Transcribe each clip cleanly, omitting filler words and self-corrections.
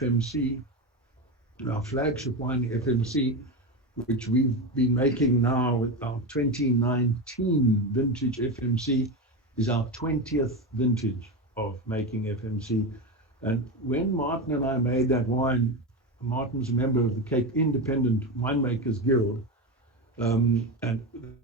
FMC, our flagship wine, FMC, which we've been making now with our 2019 vintage FMC, is our 20th vintage of making FMC. And when Martin and I made that wine, Martin's a member of the Cape Independent Winemakers Guild, and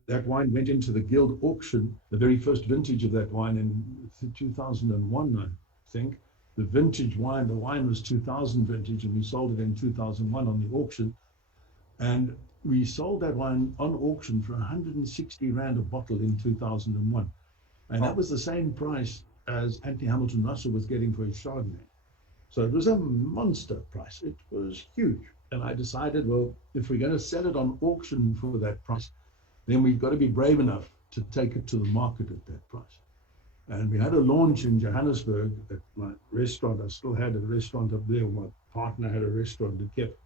that wine went into the Guild auction, the very first vintage of that wine in 2001, I think. The vintage wine, the wine was 2000 vintage, and we sold it in 2001 on the auction. And we sold that wine on auction for 160 Rand a bottle in 2001. And that was the same price as Anthony Hamilton Russell was getting for his Chardonnay. So it was a monster price. It was huge. And I decided, well, if we're going to sell it on auction for that price, then we've got to be brave enough to take it to the market at that price. And we had a launch in Johannesburg at my restaurant. I still had a restaurant up there. My partner had a restaurant that kept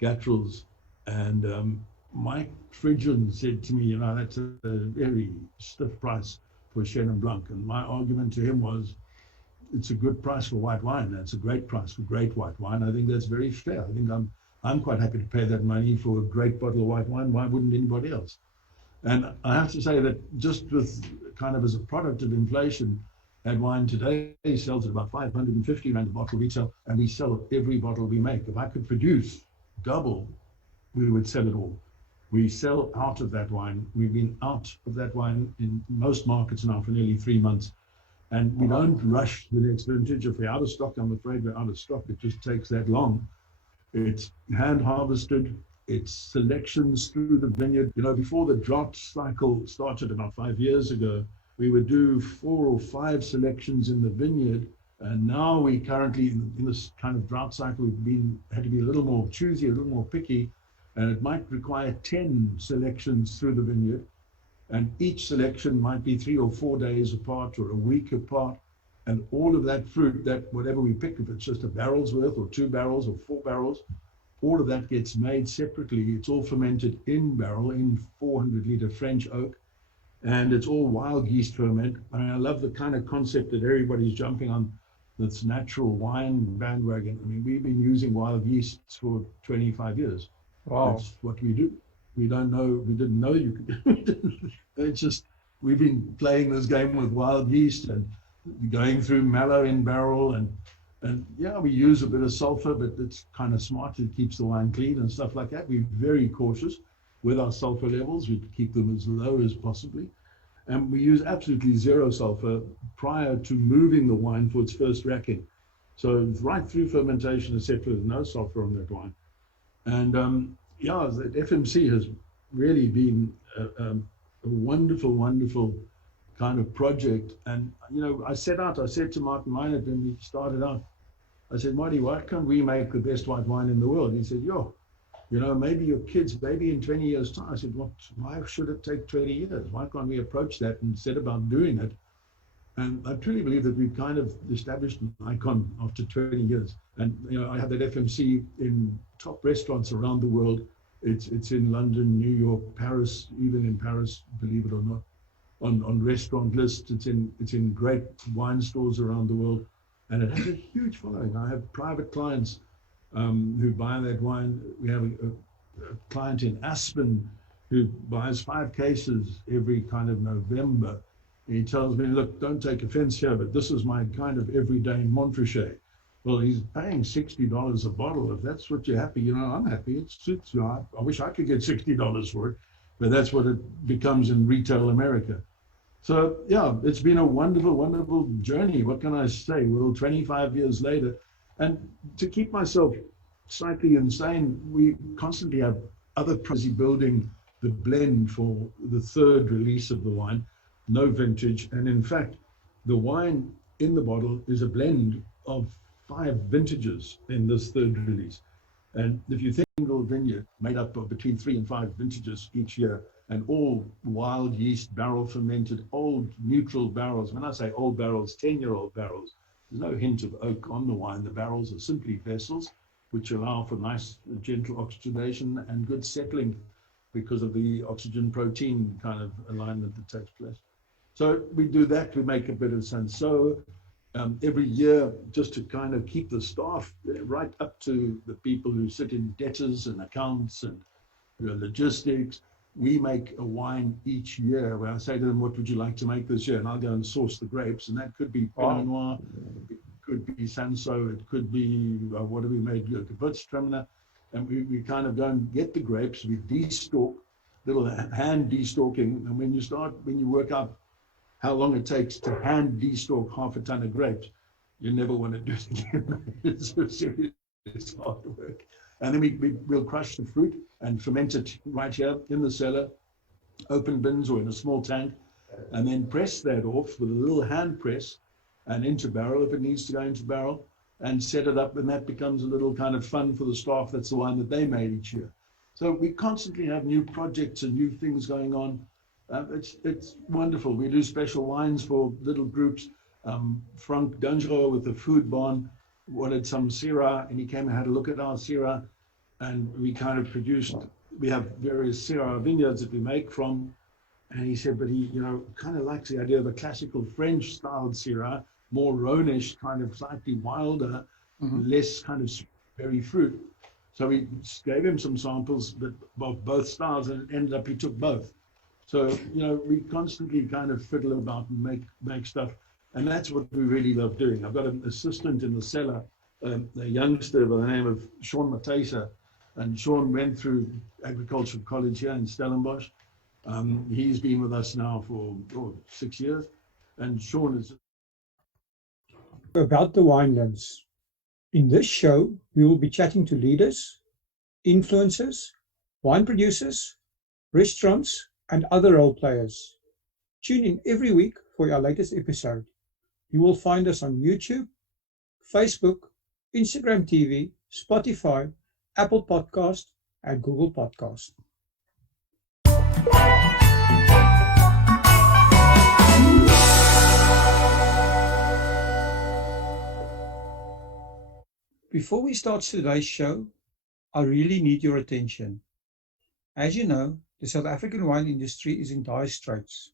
Gatrell's. And Mike Fridgen said to me, you know, that's a very stiff price for Chenin Blanc. And my argument to him was, it's a good price for white wine. That's a great price for great white wine. I think that's very fair. I think I'm quite happy to pay that money for a great bottle of white wine. Why wouldn't anybody else? And I have to say that just with kind of as a product of inflation, that wine today sells at about 550 Rand a bottle retail, and we sell every bottle we make. If I could produce double, we would sell it all. We sell out of that wine. We've been out of that wine in most markets now for nearly 3 months. And we don't rush the next vintage. If we're out of stock, I'm afraid we're out of stock. It just takes that long. It's hand harvested. It's selections through the vineyard. You know, before the drought cycle started about 5 years ago, we would do 4 or 5 selections in the vineyard. And now we currently, in this kind of drought cycle, had to be a little more choosy, a little more picky. And it might require 10 selections through the vineyard. And each selection might be 3 or 4 days apart or a week apart. And all of that fruit, that whatever we pick, if it's just a barrel's worth or 2 barrels or 4 barrels, all of that gets made separately. It's all fermented in barrel in 400-liter French oak. And it's all wild yeast ferment. I mean, I love the kind of concept that everybody's jumping on, that's natural wine bandwagon. I mean, we've been using wild yeasts for 25 years. Wow. That's what we do. We didn't know you could. It's just, we've been playing this game with wild yeast and going through mallow in barrel, and yeah, we use a bit of sulfur, but it's kind of smart. It keeps the wine clean and stuff like that. We're very cautious with our sulfur levels. We keep them as low as possibly. And we use absolutely 0 sulfur prior to moving the wine for its first racking. So right through fermentation, etc., there's no sulfur on that wine. And yeah, the FMC has really been a wonderful, wonderful kind of project. And, you know, I said to Martin Meinert when we started out, I said, Marty, why can't we make the best white wine in the world? He said, yo, you know, maybe your kids, maybe in 20 years' time. I said, why should it take 20 years? Why can't we approach that and set about doing it? And I truly believe that we've kind of established an icon after 20 years. And, you know, I have that FMC in top restaurants around the world. It's in London, New York, Paris, even in Paris, believe it or not, on restaurant lists. It's in great wine stores around the world. And it has a huge following. I have private clients who buy that wine. We have a client in Aspen who buys 5 cases every kind of November. And he tells me, look, don't take offense here, but this is my kind of everyday Montrachet. Well, he's paying $60 a bottle. If that's what you're happy, you know, I'm happy. It suits you. I wish I could get $60 for it, but that's what it becomes in retail America. So yeah, it's been a wonderful, wonderful journey. What can I say? Well, 25 years later, and to keep myself slightly insane, we constantly have other projects building the blend for the 3rd release of the wine, no vintage. And in fact, the wine in the bottle is a blend of 5 vintages in this 3rd release. And if you think single vineyard made up of between 3 and 5 vintages each year, and all wild yeast barrel fermented, old neutral barrels. When I say old barrels, 10-year-old barrels, there's no hint of oak on the wine. The barrels are simply vessels which allow for nice gentle oxidation and good settling because of the oxygen protein kind of alignment that takes place. So we do that. We make a bit of Sanso. every year, just to kind of keep the staff right up to the people who sit in debtors and accounts and logistics. We make a wine each year where I say to them, what would you like to make this year? And I'll go and source the grapes. And that could be Pinot Noir, it could be Sanso, it could be, what have we made? Gewürztraminer. And we kind of go and get the grapes, we de-stalk, little hand de-stalking. And when you work out how long it takes to hand de-stalk half a ton of grapes, you never want to do it again. It's so serious, it's hard work. And then we'll crush the fruit and ferment it right here in the cellar, open bins or in a small tank, and then press that off with a little hand press and into barrel if it needs to go into barrel, and set it up, and that becomes a little kind of fun for the staff. That's the wine that they made each year. So we constantly have new projects and new things going on. It's wonderful. We do special wines for little groups. Frank Dangereux with the food barn wanted some Syrah, and he came and had a look at our Syrah, and we kind of produced, we have various Syrah vineyards that we make from, and he said, but he, kind of likes the idea of a classical French styled Syrah, more Rhônish, kind of slightly wilder, less kind of berry fruit. So we gave him some samples of both styles, and it ended up he took both. So, we constantly kind of fiddle about and make stuff. And that's what we really love doing. I've got an assistant in the cellar, a youngster by the name of Sean Matesa. And Sean went through agricultural college here in Stellenbosch. He's been with us now for 6 years. And Sean is... About the winelands. In this show, we will be chatting to leaders, influencers, wine producers, restaurants, and other role players. Tune in every week for our latest episode. You will find us on YouTube, Facebook, Instagram TV, Spotify, Apple Podcast, and Google Podcast. Before we start today's show, I really need your attention. As you know, the South African wine industry is in dire straits,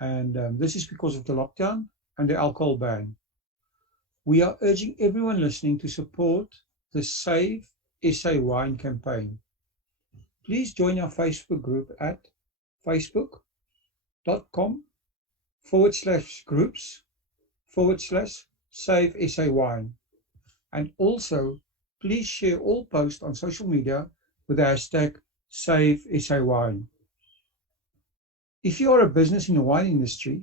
and this is because of the lockdown and the alcohol ban. We are urging everyone listening to support the Save SA Wine campaign. Please join our Facebook group at facebook.com/groups/Save SA Wine. And also, please share all posts on social media with the hashtag Save SA Wine. If you are a business in the wine industry,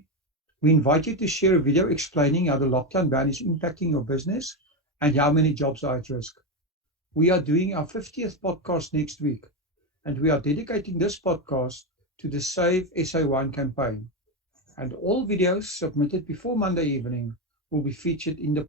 we invite you to share a video explaining how the lockdown ban is impacting your business and how many jobs are at risk. We are doing our 50th podcast next week, and we are dedicating this podcast to the Save SA Wine campaign. And all videos submitted before Monday evening will be featured in the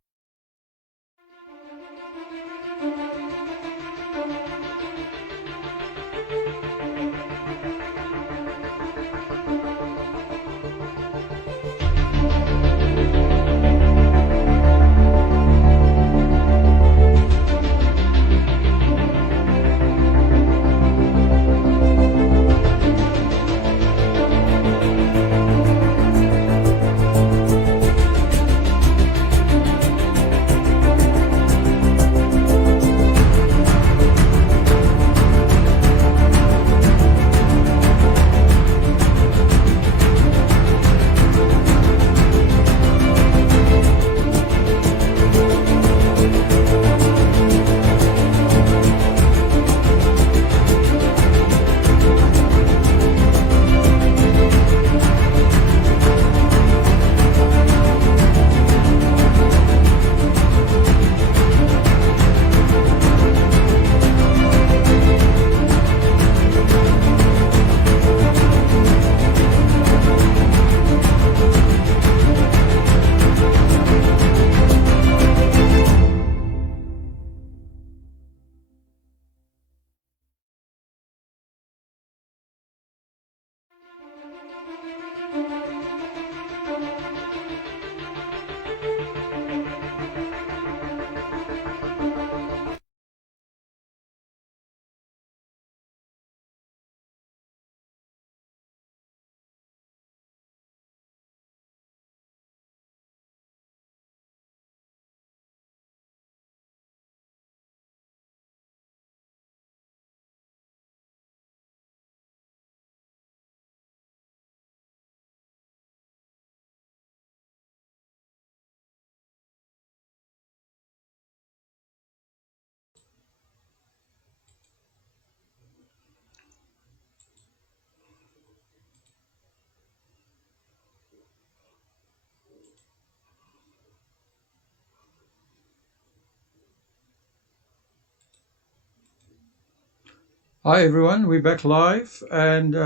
Hi everyone, we're back live, and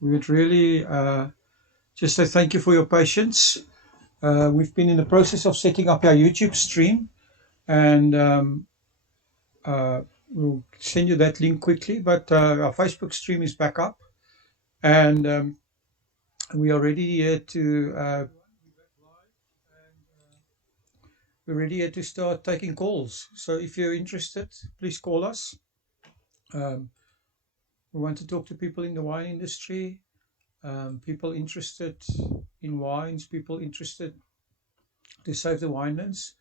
we would really just say thank you for your patience. We've been in the process of setting up our YouTube stream, and we'll send you that link quickly. But our Facebook stream is back up, and we are ready here to we're ready here to start taking calls. So if you're interested, please call us. Um, we want to talk to people in the wine industry, people interested in wines, people interested to save the winelands.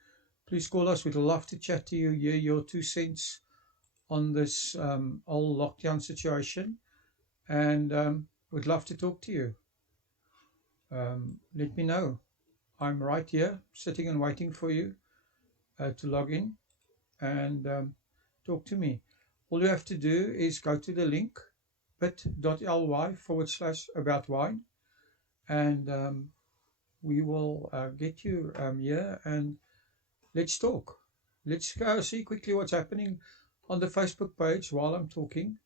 Please call us. We'd love to chat to you, hear your 2 cents on this whole lockdown situation, and we'd love to talk to you. Let me know. I'm right here, sitting and waiting for you to log in and talk to me. All you have to do is go to the link bit.ly/about wine, and we will get you here, and let's talk. Let's go see quickly what's happening on the Facebook page while I'm talking.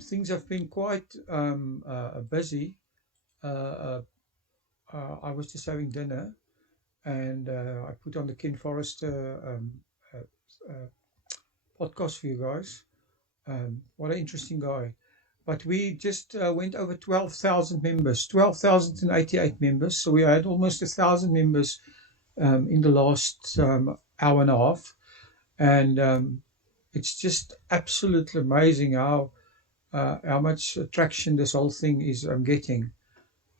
Things have been quite busy. Uh, I was just having dinner, and I put on the Ken Forrester podcast for you guys. What an interesting guy. But we just went over 12,000 members, 12,088 members. So we had almost 1,000 members in the last hour and a half. And it's just absolutely amazing how much traction this whole thing is getting.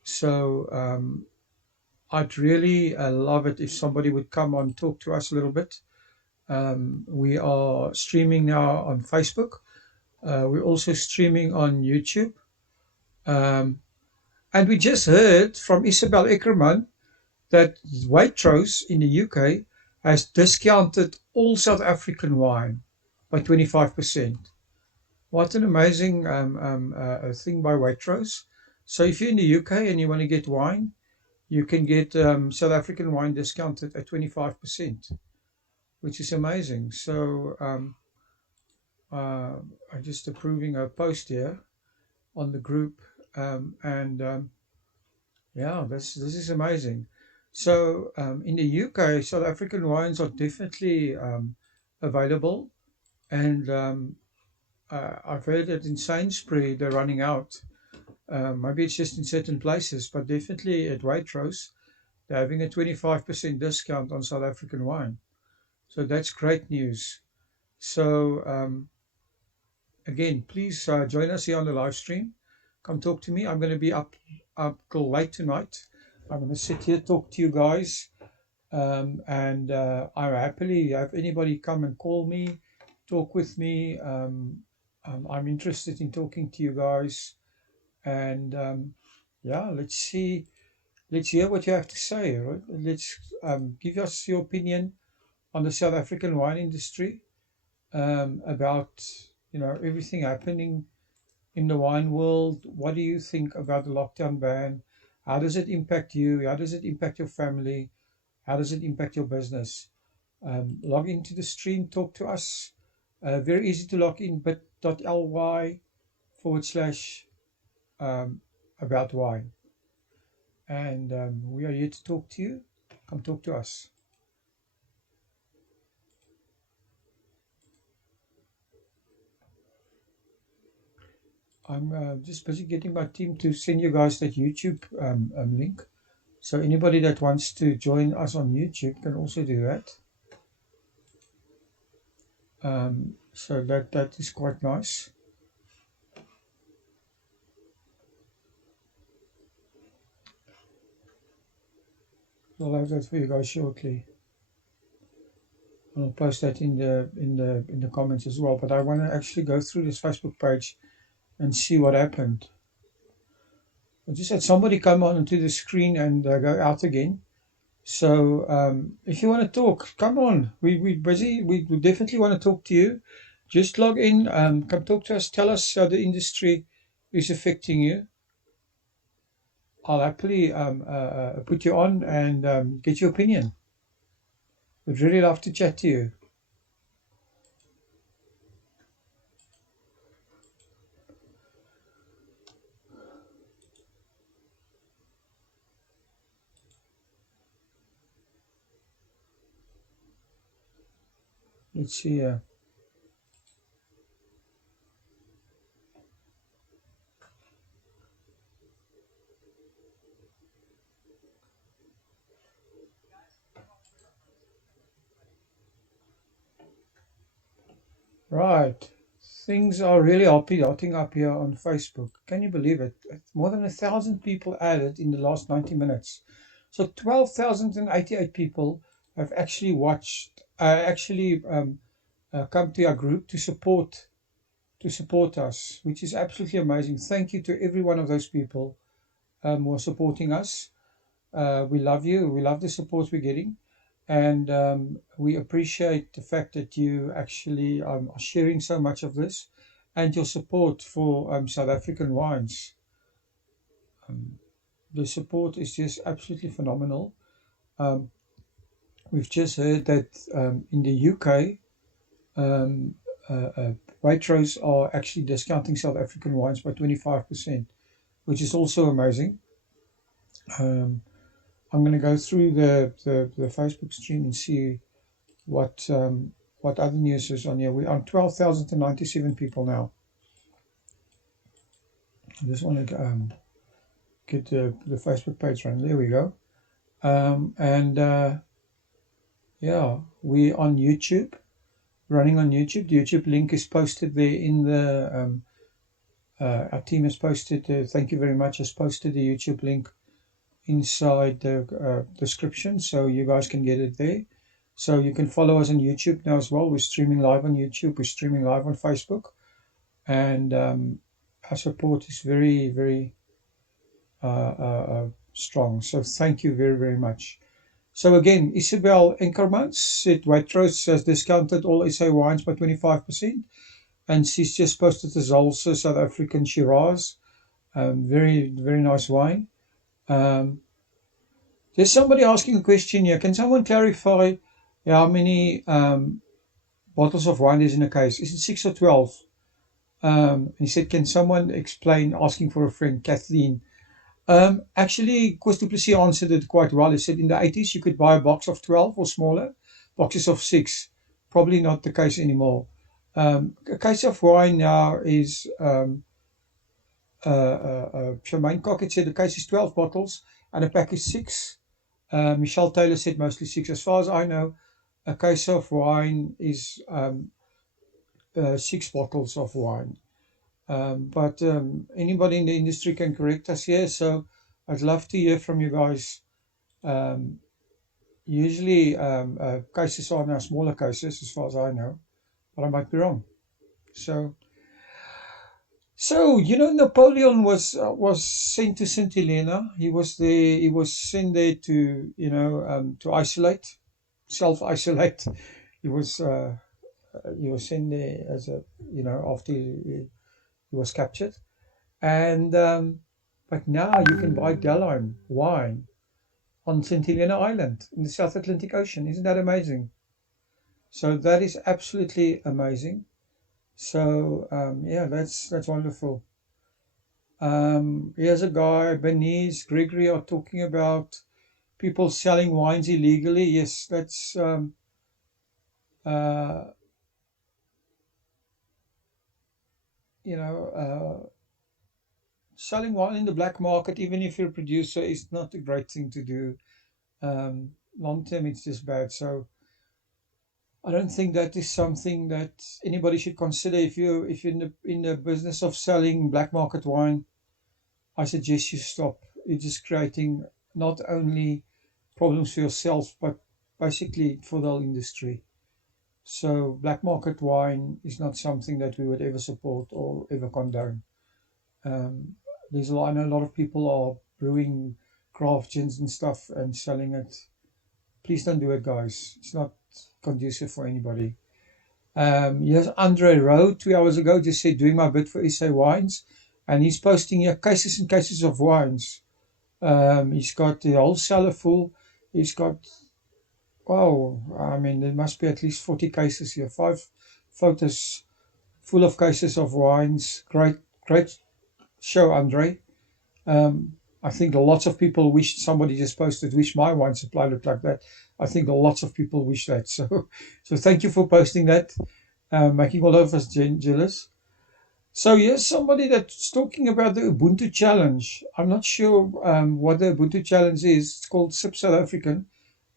So I'd really love it if somebody would come on, talk to us a little bit. We are streaming now on Facebook. We're also streaming on YouTube. And we just heard from Isabel Eckerman that Waitrose in the UK has discounted all South African wine by 25%. What an amazing thing by Waitrose. So if you're in the UK and you want to get wine, you can get South African wine discounted at 25%, which is amazing. So I'm just approving a post here on the group, and yeah, this is amazing. So in the UK, South African wines are definitely available, and I've heard that in Sainsbury they're running out. Maybe it's just in certain places, but definitely at Waitrose they're having a 25% discount on South African wine. So that's great news. So again, please join us here on the live stream. Come talk to me. I'm going to be up till late tonight. I'm going to sit here, talk to you guys, and I happily have anybody come and call me, talk with me. I'm interested in talking to you guys, and yeah, let's hear what you have to say. Right? Let's give us your opinion on the South African wine industry, about everything happening in the wine world. What do you think about the lockdown ban? How does it impact you? How does it impact your family? How does it impact your business? Log into the stream, talk to us. Very easy to log in, bit.ly/about wine. And we are here to talk to you. Come talk to us. I'm just busy getting my team to send you guys that YouTube link. So anybody that wants to join us on YouTube can also do that. So that is quite nice. I'll have that for you guys shortly. I'll post that in the comments as well. But I want to actually go through this Facebook page and see what happened. I just had somebody come onto the screen and go out again. So if you want to talk, come on. We're busy. We definitely want to talk to you. Just log in. Come talk to us. Tell us how the industry is affecting you. I'll happily put you on and get your opinion. We'd really love to chat to you. Let's see here. Right. Things are really hotting up here on Facebook. Can you believe it? More than 1,000 people added in the last 90 minutes. So 12,088 people have actually watched, come to our group to support us, which is absolutely amazing. Thank you to every one of those people who are supporting us. We love you. We love the support we're getting. And we appreciate the fact that you actually are sharing so much of this and your support for South African wines. The support is just absolutely phenomenal. We've just heard that in the UK, Waitrose are actually discounting South African wines by 25%, which is also amazing. I'm going to go through the Facebook stream and see what other news is on here. We're on 12,097 people now. I just want to get the Facebook page running. There we go. Yeah, we're on YouTube, running on YouTube. The YouTube link is posted there in the, our team has posted, thank you very much, has posted the YouTube link inside the description, so you guys can get it there. So you can follow us on YouTube now as well. We're streaming live on YouTube. We're streaming live on Facebook. And our support is very, very strong. So thank you very, very much. So again, Isabel Enkermans said Waitrose has discounted all SA wines by 25%. And she's just posted this also South African Shiraz. Very, very nice wine. There's somebody asking a question here. Can someone clarify how many bottles of wine is in a case? Is it 6 or 12? He said, can someone explain, asking for a friend, Kathleen. Actually, Koos du Plessis answered it quite well. He said in the 80s you could buy a box of 12 or smaller, boxes of 6. Probably not the case anymore. A case of wine now is, Charmaine Cockett said the case is 12 bottles and a pack is 6. Michelle Taylor said mostly 6. As far as I know, a case of wine is 6 bottles of wine. But anybody in the industry can correct us here, so I'd love to hear from you guys. Usually cases are now smaller cases, as far as I know, but I might be wrong. So you know, Napoleon was sent to St. Helena. He was there. He was sent there to to isolate, self-isolate. He was sent there as a after he was captured, and but now you can buy Delheim wine on St. Helena Island in the South Atlantic Ocean. Isn't that amazing? So that is absolutely amazing. So yeah, that's wonderful. Here's a guy, Benice, Gregory are talking about people selling wines illegally. Yes, that's selling wine in the black market, even if you're a producer, is not a great thing to do. Long term, it's just bad. So I don't think that is something that anybody should consider. If you're in the business of selling black market wine, I suggest you stop. You're just creating not only problems for yourself, but basically for the whole industry. So black market wine is not something that we would ever support or ever condone. I know a lot of people are brewing craft gins and stuff and selling it. Please don't do it, guys. It's not conducive for anybody. Yes, Andre Rowe 2 hours ago just said doing my bit for SA Wines, and he's posting here cases and cases of wines. He's got the whole cellar full. He's got, wow, I mean, there must be at least 40 cases here. 5 photos full of cases of wines. Great show, Andre. I think lots of people wish somebody just posted, wish my wine supply looked like that. I think lots of people wish that. So thank you for posting that, making all of us jealous. So here's somebody that's talking about the Ubuntu challenge. I'm not sure what the Ubuntu challenge is. It's called SIP South African.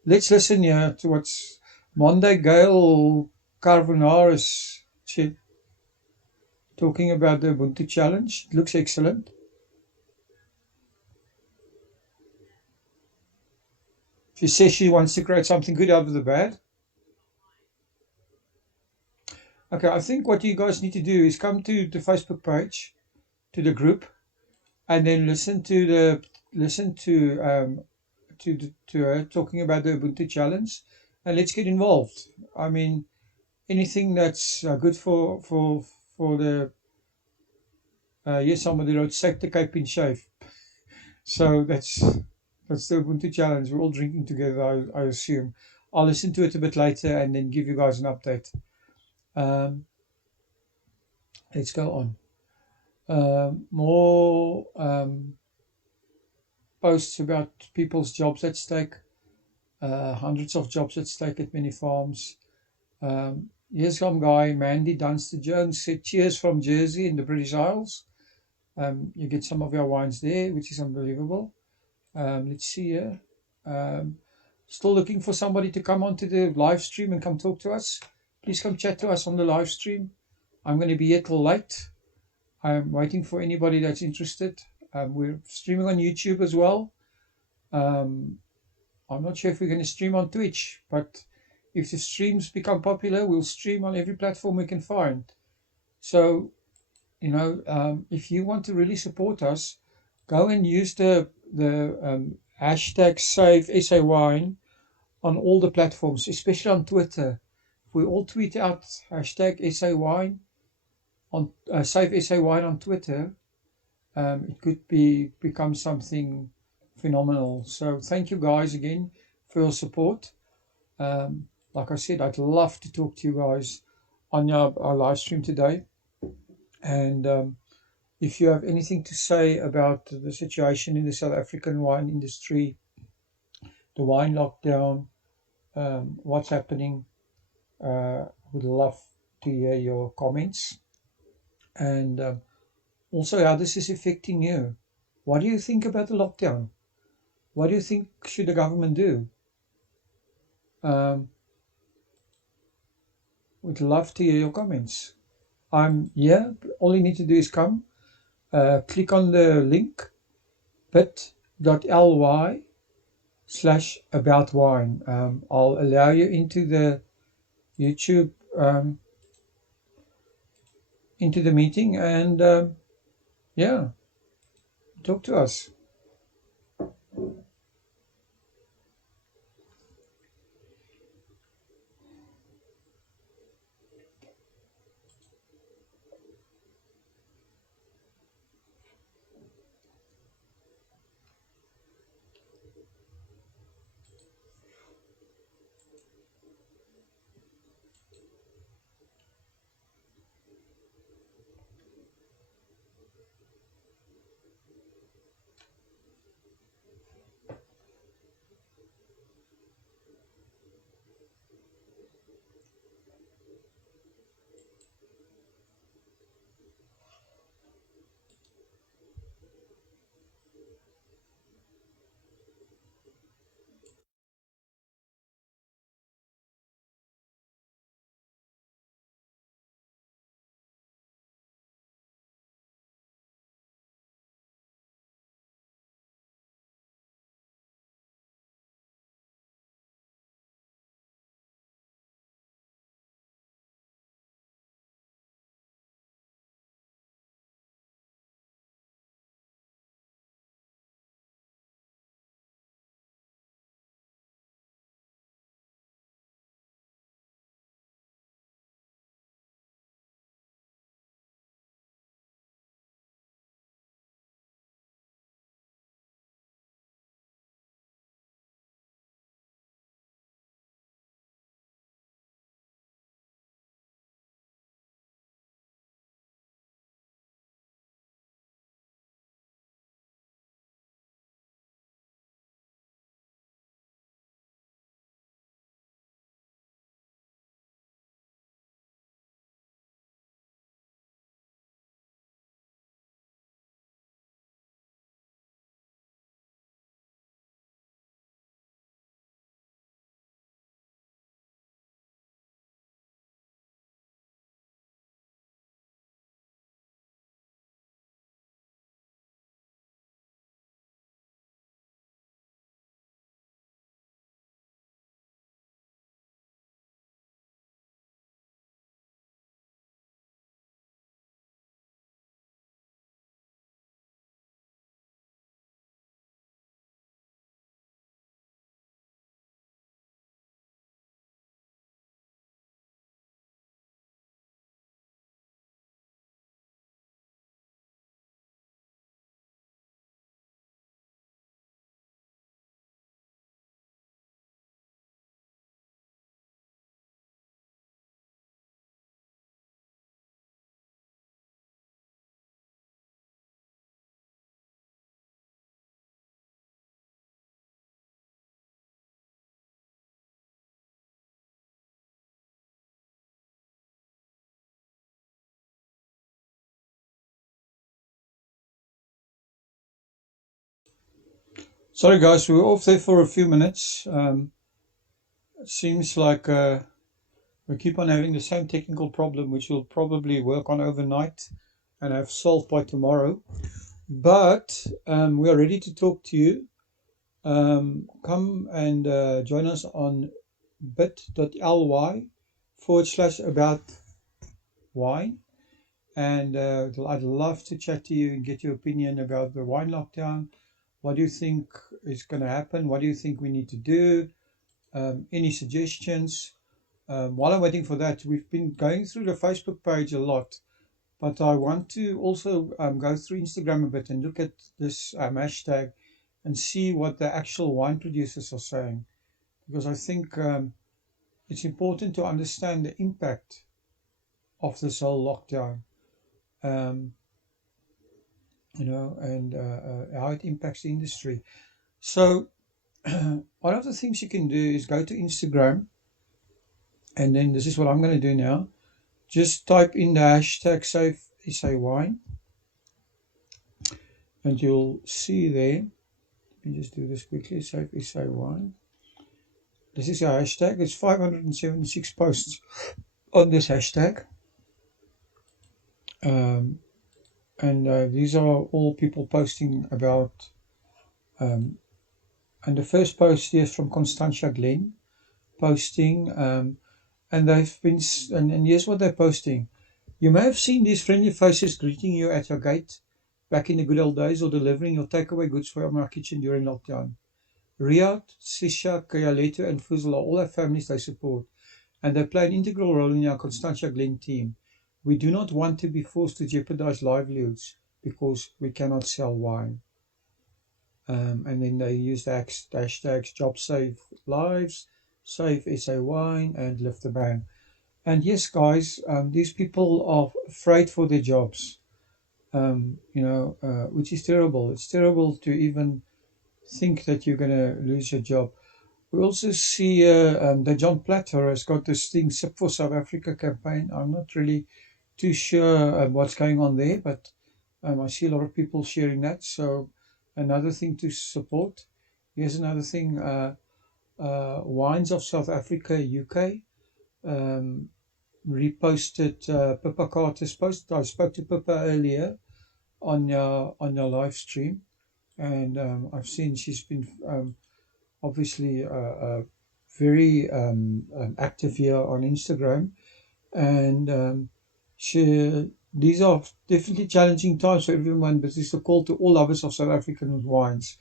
Let's listen here to what's Monday Gale Carbonaris talking about the Ubuntu challenge. It looks excellent. She says she wants to create something good out of the bad. Okay, I think what you guys need to do is come to the Facebook page, to the group, and then listen to her talking about the Ubuntu challenge, and let's get involved. I mean, anything that's good for the yes, somebody wrote "Sake the Cape in Shave." So that's the Ubuntu challenge. We're all drinking together, I assume. I'll listen to it a bit later and then give you guys an update. Let's go on. More posts about people's jobs at stake. Hundreds of jobs at stake at many farms. Here's some guy, Mandy Dunster Jones, said cheers from Jersey in the British Isles. You get some of our wines there, which is unbelievable. Let's see here. Still looking for somebody to come onto the live stream and come talk to us. Please come chat to us on the live stream. I'm going to be here till late. I'm waiting for anybody that's interested. We're streaming on YouTube as well. I'm not sure if we're going to stream on Twitch, but if the streams become popular, we'll stream on every platform we can find. So, if you want to really support us, go and use the hashtag SaveSAWine on all the platforms, especially on Twitter. If we all tweet out hashtag SAWine on SaveSAWine on Twitter, it could become something phenomenal. So thank you guys again for your support. Like I said, I'd love to talk to you guys on our live stream today. And if you have anything to say about the situation in the South African wine industry, the wine lockdown, what's happening, would love to hear your comments. And also how this is affecting you. What do you think about the lockdown? What do you think should the government do? Would love to hear your comments. I'm here. All you need to do is come, click on the link bit.ly/aboutwine. I'll allow you into the YouTube, into the meeting, and yeah, talk to us. Sorry guys, we were off there for a few minutes. It seems like we keep on having the same technical problem, which we'll probably work on overnight and have solved by tomorrow. But we are ready to talk to you. Come and join us on bit.ly/about wine. And I'd love to chat to you and get your opinion about the wine lockdown. What do you think is going to happen? What do you think we need to do? Any suggestions? While I'm waiting for that, we've been going through the Facebook page a lot, but I want to also go through Instagram a bit and look at this hashtag and see what the actual wine producers are saying, because I think it's important to understand the impact of this whole lockdown, um, and how it impacts the industry. So one of the things you can do is go to Instagram, and then this is what I'm going to do now. Just type in the hashtag Save SA Wine, and you'll see there. Let me just do this quickly. Save SA Wine. This is our hashtag. It's 576 posts on this hashtag. And these are all people posting about. And the first post here is from Constantia Glenn posting. And they've been, and here's what they're posting. You may have seen these friendly faces greeting you at your gate back in the good old days, or delivering your takeaway goods from our kitchen during lockdown. Riyadh, Sisha, Kayaletu, and Fuzel are all our families they support, and they play an integral role in our Constantia Glen team. We do not want to be forced to jeopardize livelihoods because we cannot sell wine. And then they use the hashtags Job Save Lives, Save SA Wine, and Lift the Ban. And yes, guys, these people are afraid for their jobs, which is terrible. It's terrible to even think that you're going to lose your job. We also see that John Platter has got this thing, Sip for South Africa campaign. I'm not really too sure what's going on there, but I see a lot of people sharing that. So another thing to support. Here's another thing, Wines of South Africa UK. Reposted Pippa Carter's post. I spoke to Pippa earlier on your live stream, and I've seen she's been obviously very active here on Instagram, and these are definitely challenging times for everyone, but it's a call to all lovers of South African wines.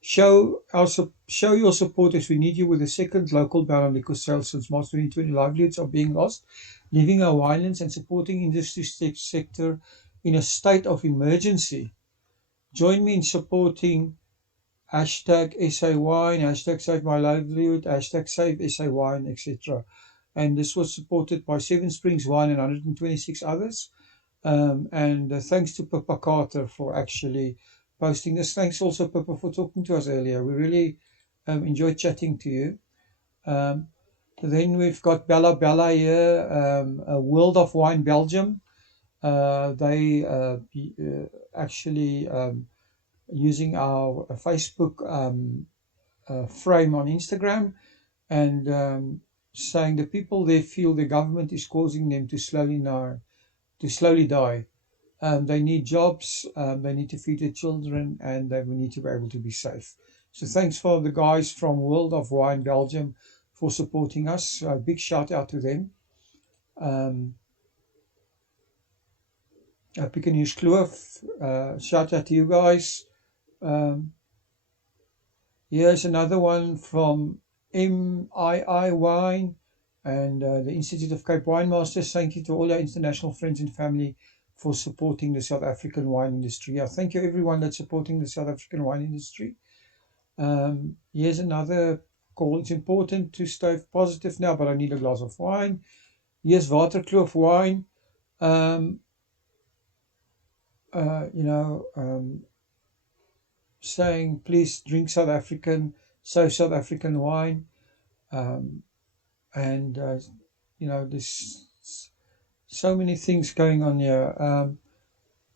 Show your support as we need you with the second local ban on liquor sales since March 2020. Livelihoods are being lost, leaving our winelands, and supporting industry sector in a state of emergency. Join me in supporting hashtag SA Wine, hashtag Save My Livelihood, hashtag Save SA Wine, etc. And this was supported by Seven Springs Wine and 126 others. And thanks to Pippa Carter for actually posting this. Thanks also, Pippa, for talking to us earlier. We really enjoyed chatting to you. Then we've got Bella here, a World of Wine Belgium. They actually using our Facebook frame on Instagram, and saying the people there feel the government is causing them to slowly die. They need jobs, they need to feed their children, and they need to be able to be safe. So thanks for the guys from World of Wine Belgium for supporting us. A big shout out to them. Pick and Use Kloof, shout out to you guys. Here's another one from MII Wine and the Institute of Cape Wine Masters. Thank you to all our international friends and family for supporting the South African wine industry. Thank you everyone that's supporting the South African wine industry. Here's another call. It's important to stay positive now, but I need a glass of wine. Here's Waterkloof Wine. Saying please drink South African, save South African wine. There's so many things going on here.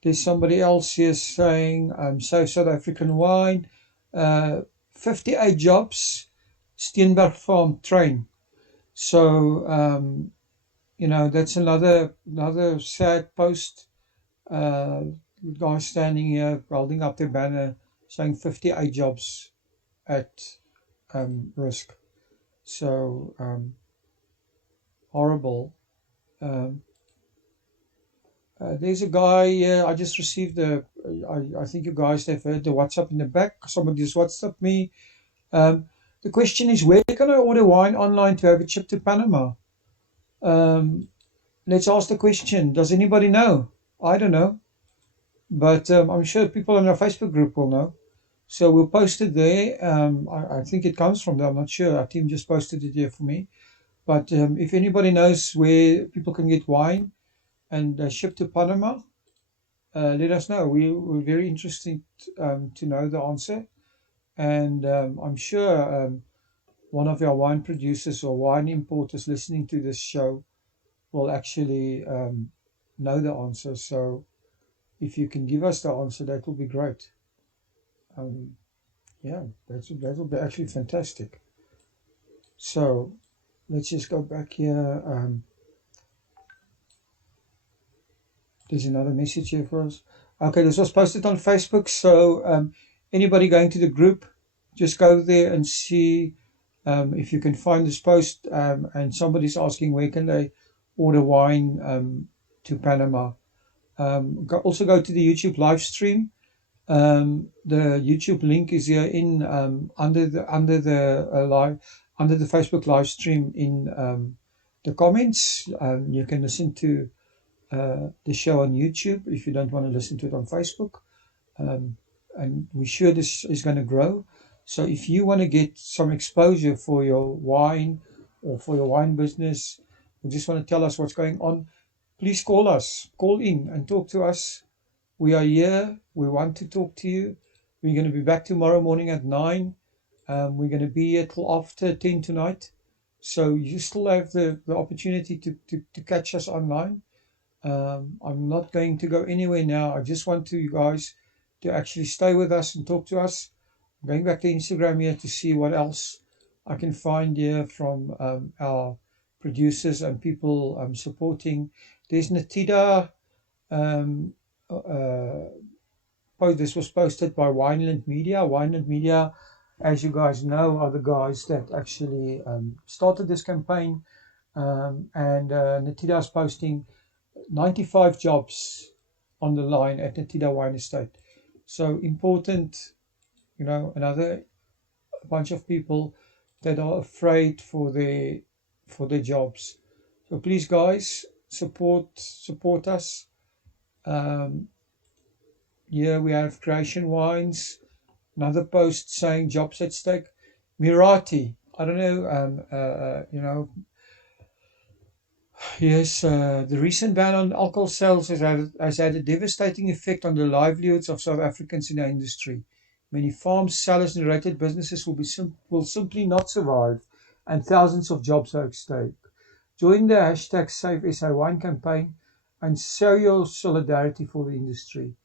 There's somebody else here saying save South African wine. 58 jobs, Steenberg Farm train. So, that's another sad post. The guy standing here holding up the banner saying 58 jobs at risk. So, horrible. Um, there's a guy here. I just received I think you guys have heard the WhatsApp in the back. Somebody just WhatsApped me. The question is, where can I order wine online to have it shipped to Panama? Let's ask the question. Does anybody know? I don't know. But I'm sure people in our Facebook group will know. So we'll post it there. I think it comes from there. I'm not sure. Our team just posted it here for me. But if anybody knows where people can get wine and ship to Panama, let us know. We're very interested to know the answer. And I'm sure one of our wine producers or wine importers listening to this show will actually know the answer. So if you can give us the answer, that will be great. Yeah, that will be actually fantastic. So let's just go back here. There's another message here for us. Okay, this was posted on Facebook. So anybody going to the group, just go there and see if you can find this post. And somebody's asking where can they order wine to Panama. Also go to the YouTube live stream. The YouTube link is here in under the Facebook live stream in the comments. You can listen to the show on YouTube if you don't want to listen to it on Facebook. And we're sure this is going to grow. So if you want to get some exposure for your wine or for your wine business, or just want to tell us what's going on, please call in and talk to us. We are here. We want to talk to you. We're going to be back tomorrow morning at 9. We're going to be here till after 10 tonight. So you still have the opportunity to catch us online. I'm not going to go anywhere now. I just want you guys to actually stay with us and talk to us. I'm going back to Instagram here to see what else I can find here from our producers and people supporting. There's Natida. This was posted by Wineland Media. Wineland Media, as you guys know, are the guys that actually started this campaign. And Natida is posting 95 jobs on the line at Natida Wine Estate. So important, another bunch of people that are afraid for their jobs. So please, guys, support us. Here we have Creation Wines. Another post saying jobs at stake. Mirati. I don't know. Yes, the recent ban on alcohol sales has had a devastating effect on the livelihoods of South Africans in our industry. Many farms, sellers, and related businesses will simply not survive, and thousands of jobs are at stake. Join the hashtag #SaveSAWine campaign and show your solidarity for the industry.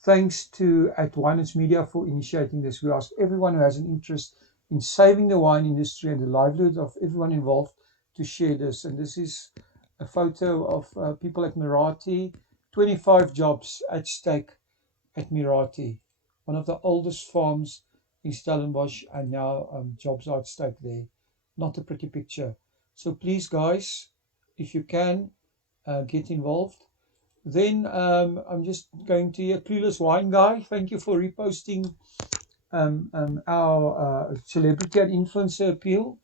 Thanks to Winelands Media for initiating this. We ask everyone who has an interest in saving the wine industry and the livelihood of everyone involved to share this. And this is a photo of people at Mirati. 25 jobs at stake at Mirati, one of the oldest farms in Stellenbosch, and now jobs are at stake there. Not a pretty picture. So please, guys, if you can, get involved. Then I'm just going to Clueless Wine Guy. Thank you for reposting our celebrity and influencer appeal.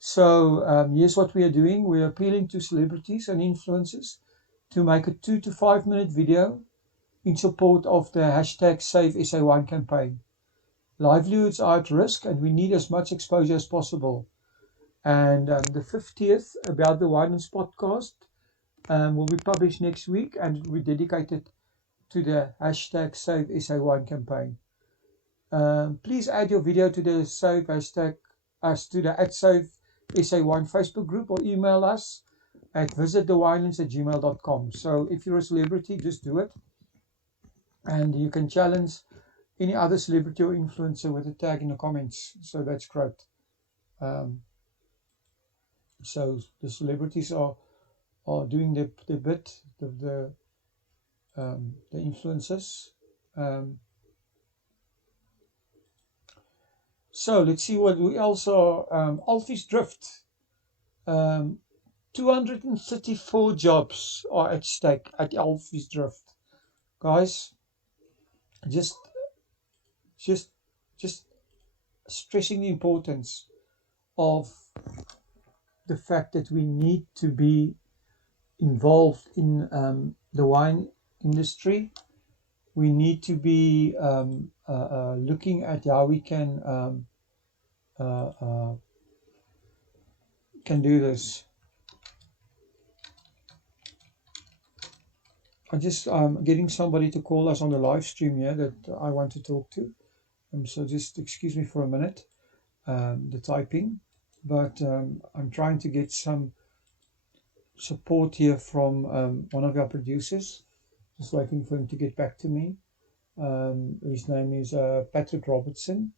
So here's what we are doing. We are appealing to celebrities and influencers to make a 2 to 5 minute video in support of the hashtag #SaveSAWine campaign. Livelihoods are at risk and we need as much exposure as possible. And the 50th About the Winelands podcast will be published next week and will be dedicated to the hashtag #SaveSAWine campaign. Please add your video to the save hashtag to the @SaveSAWine Facebook group or email us at visitthewinelands@gmail.com. So if you're a celebrity, just do it. And you can challenge any other celebrity or influencer with a tag in the comments. So that's great. So the celebrities are doing the bit, the influencers. So let's see what we else are. Alfie's Drift. 234 jobs are at stake at Alfie's Drift. Guys, just stressing the importance of the fact that we need to be involved in the wine industry. We need to be looking at how we can do this. I just getting somebody to call us on the live stream here that I want to talk to. So just excuse me for a minute, the typing, but I'm trying to get some support here from one of our producers. Just waiting for him to get back to me. His name is Patrick Robertson.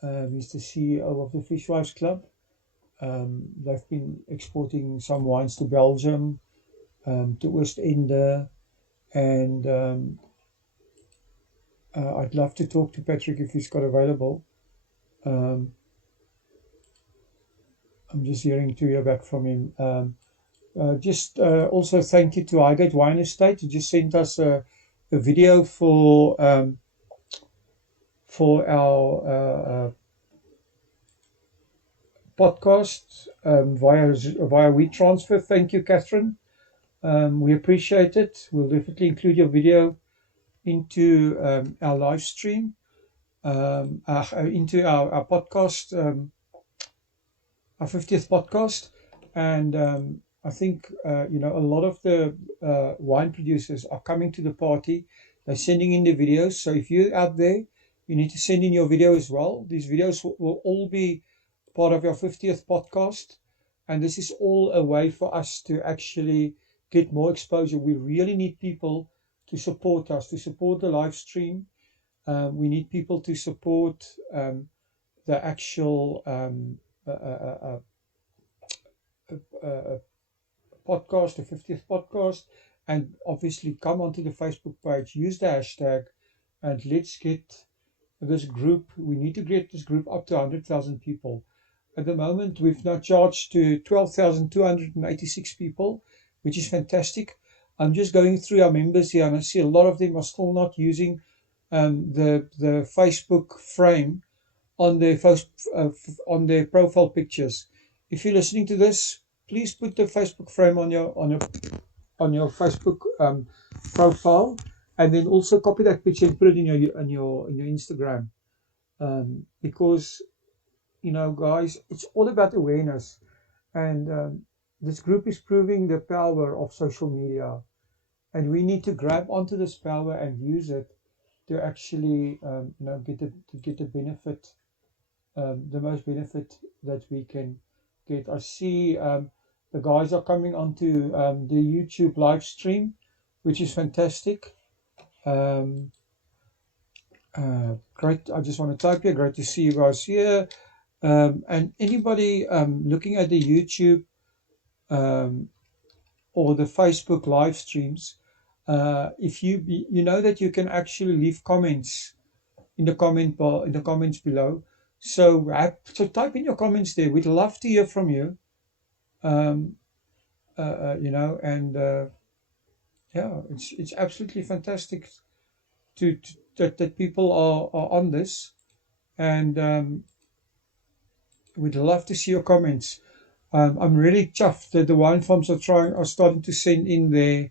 He's the CEO of the Fishwives Club. They've been exporting some wines to Belgium, to Oostende, and I'd love to talk to Patrick if he's got available. I'm just hearing to hear back from him. Also thank you to Highgate Wine Estate, who just sent us a video for our podcast via WeTransfer. Thank you, Catherine. We appreciate it. We'll definitely include your video into our live stream, into our podcast, our 50th podcast. And I think, a lot of the wine producers are coming to the party. They're sending in the videos. So if you're out there, you need to send in your video as well. These videos will all be part of our 50th podcast. And this is all a way for us to actually get more exposure. We really need people to support us, to support the live stream. We need people to support the actual podcast, the 50th podcast, and obviously come onto the Facebook page, use the hashtag, and let's get this group. We need to get this group up to 100,000 people. At the moment, we've now charged to 12,286 people, which is fantastic. I'm just going through our members here, and I see a lot of them are still not using the Facebook frame on their profile pictures. If you're listening to this, please put the Facebook frame on your Facebook profile, and then also copy that picture and put it in your Instagram, because guys, it's all about awareness, and this group is proving the power of social media, and we need to grab onto this power and use it to actually get the benefit, the most benefit that we can get. I see the guys are coming onto the YouTube live stream, which is fantastic. Great. I just want to type here. Great to see you guys here. And anybody looking at the YouTube or the Facebook live streams, if you know that you can actually leave comments in the comment bar, in the comments below. So type in your comments there. We'd love to hear from you. It's absolutely fantastic that people are on this, and we'd love to see your comments. I'm really chuffed that the wine farms are starting to send in their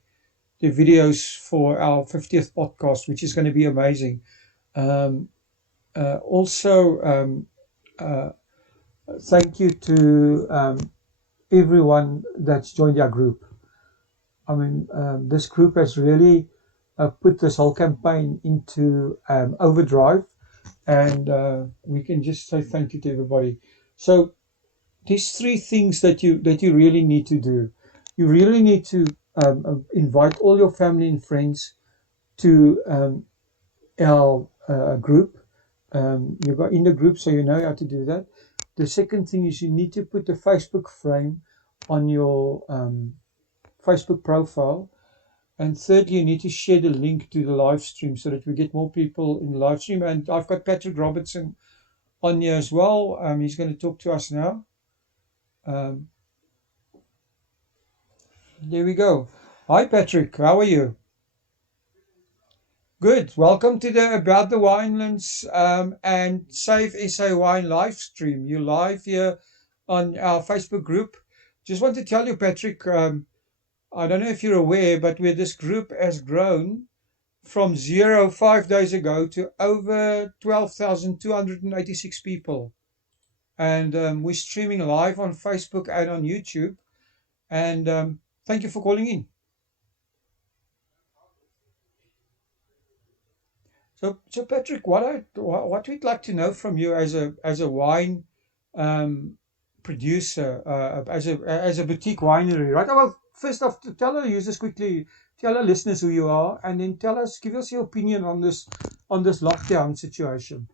videos for our 50th podcast, which is going to be amazing. Thank you to everyone that's joined our group. I mean, this group has really put this whole campaign into overdrive, and we can just say thank you to everybody. So there's three things that you really need to do. You really need to invite all your family and friends to our a group. You got in the group, so you know how to do that. The second thing is you need to put the Facebook frame on your Facebook profile. And thirdly, you need to share the link to the live stream so that we get more people in the live stream. And I've got Patrick Robertson on here as well. He's going to talk to us now. There we go. Hi, Patrick. How are you? Good. Welcome to the About the Winelands and Save SA Wine live stream. You're live here on our Facebook group. Just want to tell you, Patrick, I don't know if you're aware, but where this group has grown from 0 5 days ago to over 12,286 people. And we're streaming live on Facebook and on YouTube. And thank you for calling in. So Patrick, what we'd like to know from you as a wine producer, as a boutique winery, right? Well, first off, tell our users quickly, tell our listeners who you are, and then give us your opinion on this lockdown situation.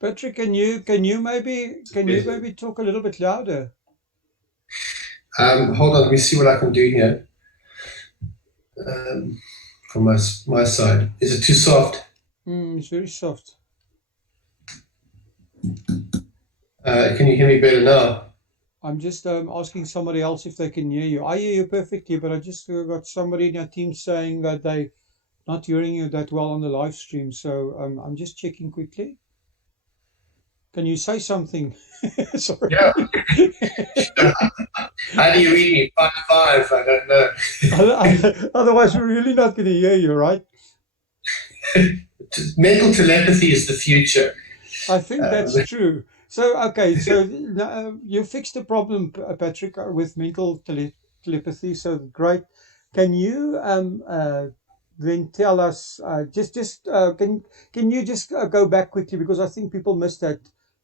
Patrick, can you maybe talk a little bit louder? Hold on, let me see what I can do here. From my side, is it too soft? It's very soft. Can you hear me better now? I'm just asking somebody else if they can hear you. I hear you perfectly, but I just got somebody in our team saying that they not hearing you that well on the live stream. So I'm just checking quickly. Can you say something? Sorry. Yeah. How do you read me? 5'5"? I don't know. Otherwise, we're really not going to hear you, right? Mental telepathy is the future. I think that's true. So, okay, so you fixed the problem, Patrick, with mental telepathy. So great. Can you then tell us, can you just go back quickly, because I think people missed that.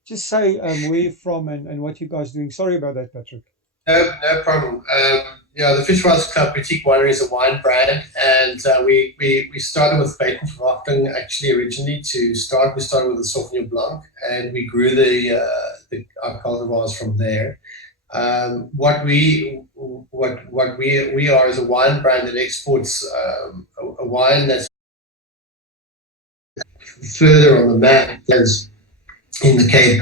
Just say where you're from and what you guys are doing. Sorry about that, Patrick. No problem. The Fishwives Club Boutique Winery is a wine brand, and we started with BitMedia24 actually originally to start. We started with the Sauvignon Blanc, and we grew our cultivars from there. What we are is a wine brand that exports a wine that's further on the map, as in the Cape,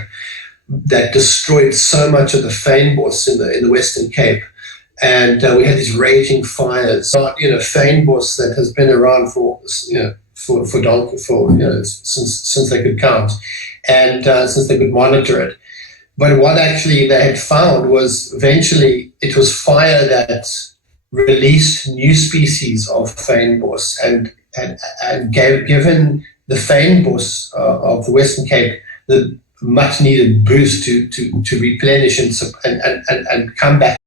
that destroyed so much of the fynbos in the Western Cape, and we had these raging fires. Fynbos that has been around since they could count, and since they could monitor it. But what actually they had found was eventually it was fire that released new species of fynbos and given the fynbos of the Western Cape the much needed boost to replenish and come back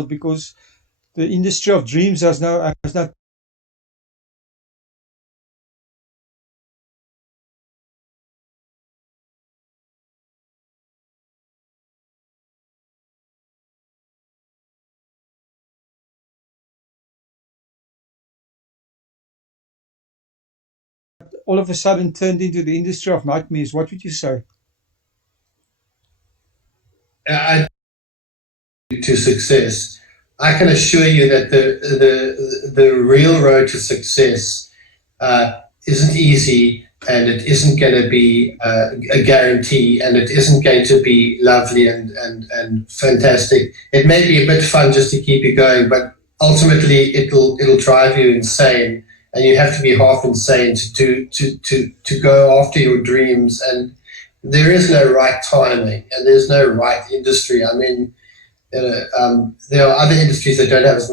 because the industry of dreams has not all of a sudden turned into the industry of nightmares. What would you say? To success, I can assure you that the real road to success isn't easy, and it isn't going to be a guarantee, and it isn't going to be lovely and fantastic. It may be a bit fun just to keep you going, but ultimately it'll drive you insane, and you have to be half insane to go after your dreams. And there is no right timing, and there's no right industry. I mean, there are other industries that don't have as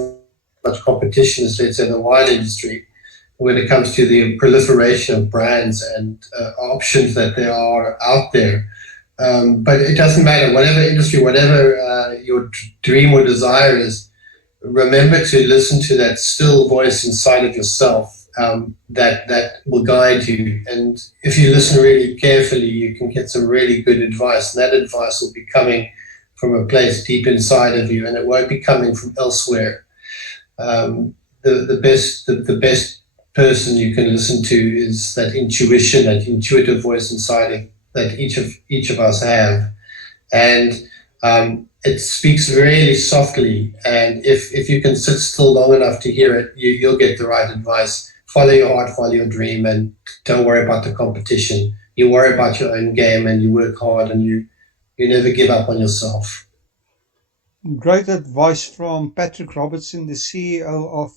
much competition as, let's say, the wine industry, when it comes to the proliferation of brands and options that there are out there. But it doesn't matter, whatever industry, whatever your dream or desire is, remember to listen to that still voice inside of yourself that will guide you. And if you listen really carefully, you can get some really good advice. And that advice will be coming from a place deep inside of you, and it won't be coming from elsewhere. The best person you can listen to is that intuition, that intuitive voice inside that each of us have, and it speaks really softly. And if you can sit still long enough to hear it, you'll get the right advice. Follow your heart, follow your dream, and don't worry about the competition. You worry about your own game, and you work hard, and you never give up on yourself. Great advice from Patrick Robertson, the CEO of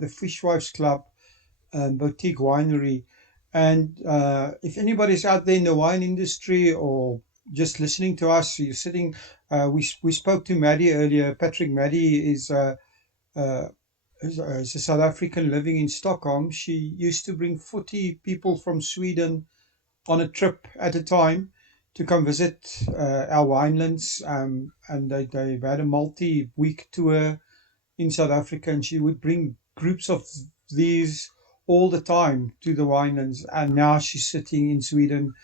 the Fishwives Club Boutique Winery. And if anybody's out there in the wine industry or just listening to us, you're sitting, we spoke to Maddie earlier. Patrick, Maddie is a South African living in Stockholm. She used to bring 40 people from Sweden on a trip at a time to come visit our winelands, and they had a multi-week tour in South Africa, and she would bring groups of these all the time to the winelands. And now she's sitting in Sweden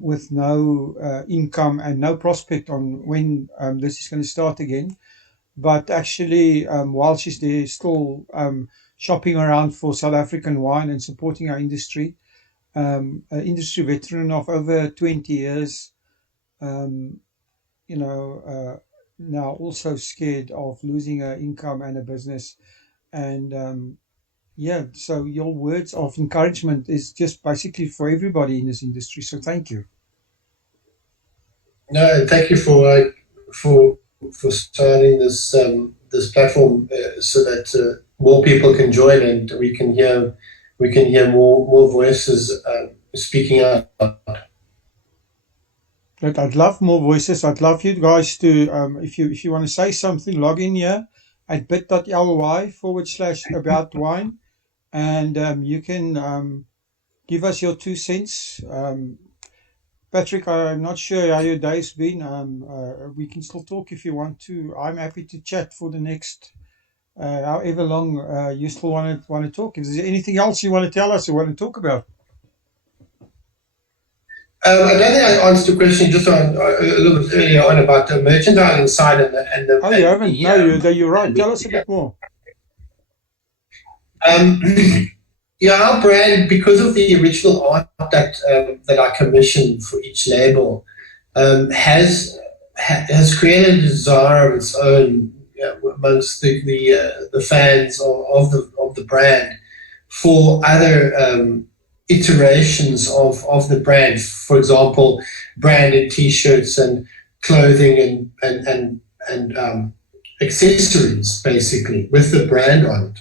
with no income and no prospect on when this is going to start again. But actually, while she's there, still shopping around for South African wine and supporting our industry. An industry veteran of over 20 years, now also scared of losing her income and a business. And so your words of encouragement is just basically for everybody in this industry. So thank you. No, thank you for starting this this platform so that more people can join, and we can hear more voices speaking out. I'd love more voices. I'd love you guys to, if you want to say something, log in here at bit.ly/about wine, and you can give us your 2 cents. Patrick, I'm not sure how your day's been. We can still talk if you want to. I'm happy to chat for the next however long you still want to talk. Is there anything else you want to tell us or want to talk about? I don't think I answered the question just on a little bit earlier on about the merchandising side and the. Oh, you haven't? No, you're right. Tell us a bit more. Our brand, because of the original art that I commissioned for each label, has created a desire of its own amongst the fans of the brand for other iterations of the brand. For example, branded T-shirts and clothing and accessories, basically, with the brand on it.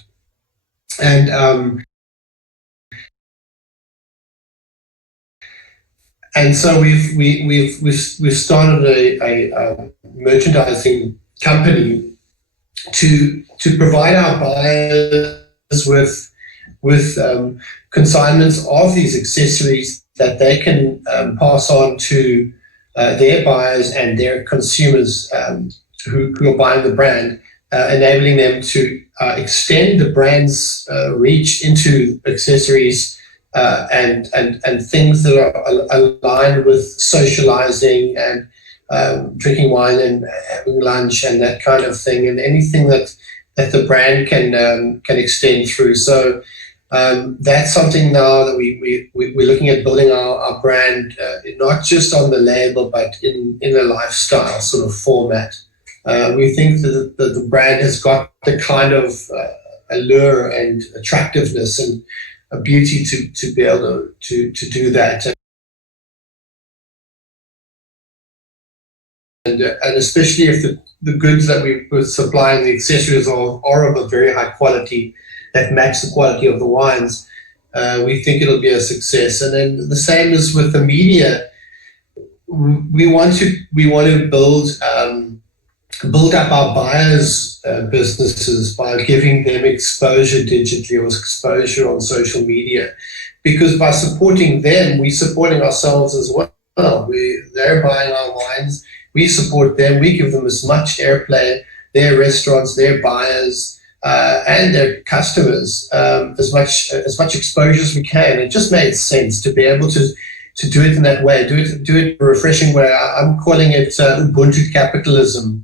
And so we've started a merchandising company to provide our buyers with consignments of these accessories that they can pass on to their buyers and their consumers who are buying the brand, enabling them to extend the brand's reach into accessories and things that are aligned with socializing and drinking wine and having lunch and that kind of thing, and anything that the brand can extend through. So that's something now that we're looking at building our brand, not just on the label, but in a lifestyle sort of format. We think that the brand has got the kind of allure and attractiveness and a beauty to be able to do that. And especially if the goods that we're supplying, the accessories are of a very high quality that match the quality of the wines, we think it'll be a success. And then the same as with the media, we want to build up our buyers' businesses by giving them exposure digitally or exposure on social media, because by supporting them, we're supporting ourselves as well. They're buying our wines, we support them, we give them as much airplay, their restaurants, their buyers, and their customers, as much exposure as we can. It just made sense to be able to do it in that way, do it in a refreshing way. I'm calling it Ubuntu capitalism.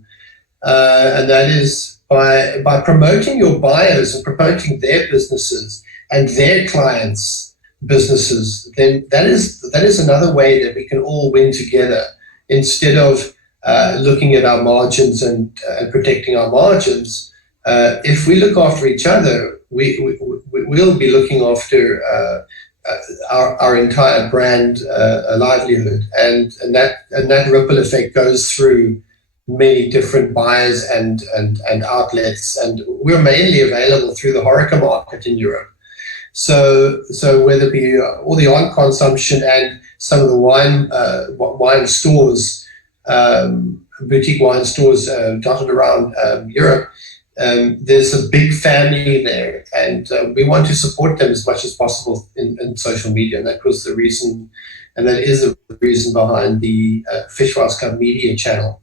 And that is by promoting your buyers and promoting their businesses and their clients' businesses, then that is another way that we can all win together, instead of looking at our margins and protecting our margins. If we look after each other, we'll be looking after our entire brand livelihood, and that ripple effect goes through many different buyers and outlets, and we're mainly available through the HoReCa market in Europe. So whether it be all the on consumption and some of the wine stores, boutique wine stores dotted around Europe, there's a big family there, and we want to support them as much as possible in social media. And that was the reason, and that is the reason behind the Fishwives Club Media channel.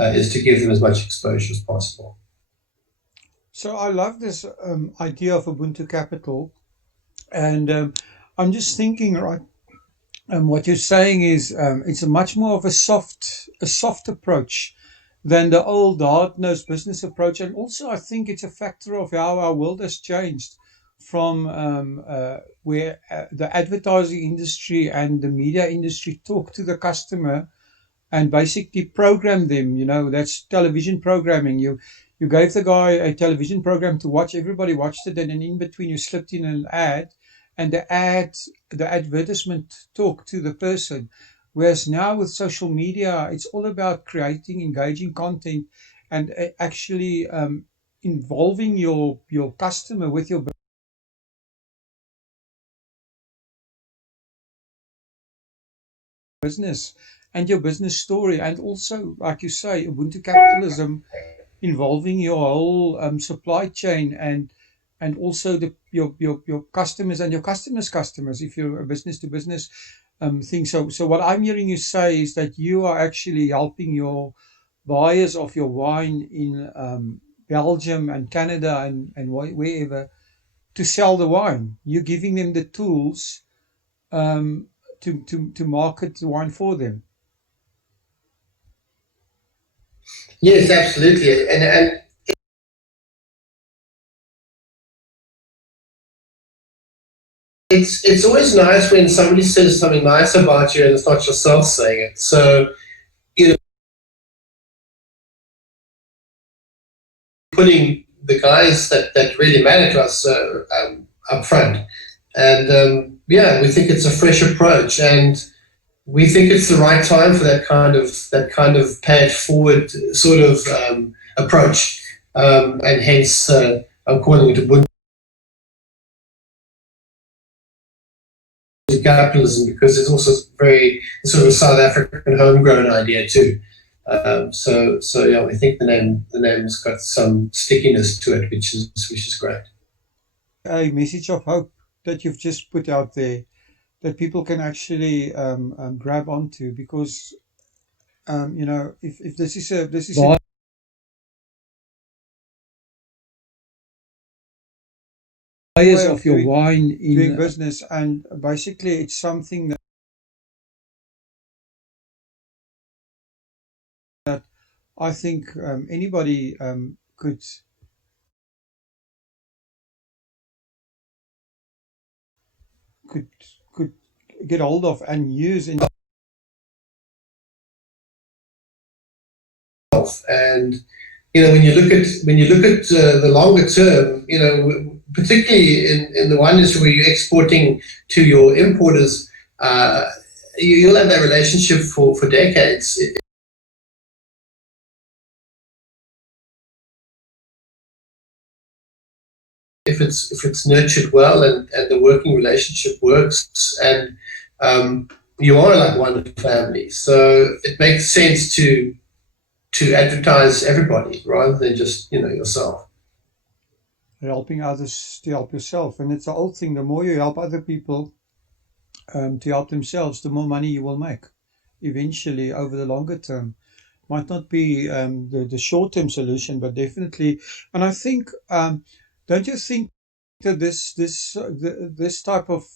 Is to give them as much exposure as possible. So I love this idea of Ubuntu Capital, and I'm just thinking, right? What you're saying is it's a much more of a soft approach than the old hard-nosed business approach, and also I think it's a factor of how our world has changed from where the advertising industry and the media industry talk to the customer and basically program them. That's television programming. You gave the guy a television program to watch, everybody watched it, and then in between you slipped in an ad, and the advertisement talked to the person. Whereas now with social media, it's all about creating engaging content and actually involving your customer with your business and your business story, and also, like you say, Ubuntu capitalism, involving your whole supply chain and also your customers and your customers' customers, if you're a business to business thing. So what I'm hearing you say is that you are actually helping your buyers of your wine in Belgium and Canada and wherever to sell the wine. You're giving them the tools to market the wine for them. Yes, absolutely, and it's always nice when somebody says something nice about you and it's not yourself saying it. So putting the guys that really matter to us up front, and we think it's a fresh approach, and we think it's the right time for that kind of pay it forward sort of approach, and hence I'm calling it Ubuntu capitalism, because it's also very sort of a South African homegrown idea too. So we think the name's got some stickiness to it, which is great. A message of hope that you've just put out there that people can actually grab onto, because if this is way of your wine in doing business, and basically it's something that I think anybody could get hold of and use in. And when you look at the longer term, particularly in the one industry where you're exporting to your importers, you'll have that relationship for decades. If it's nurtured well and the working relationship works, and you are like one family, so it makes sense to advertise everybody rather than just yourself. Helping others to help yourself, and it's the old thing: the more you help other people to help themselves, the more money you will make. Eventually, over the longer term, might not be the short-term solution, but definitely. And I think, don't you think that this type of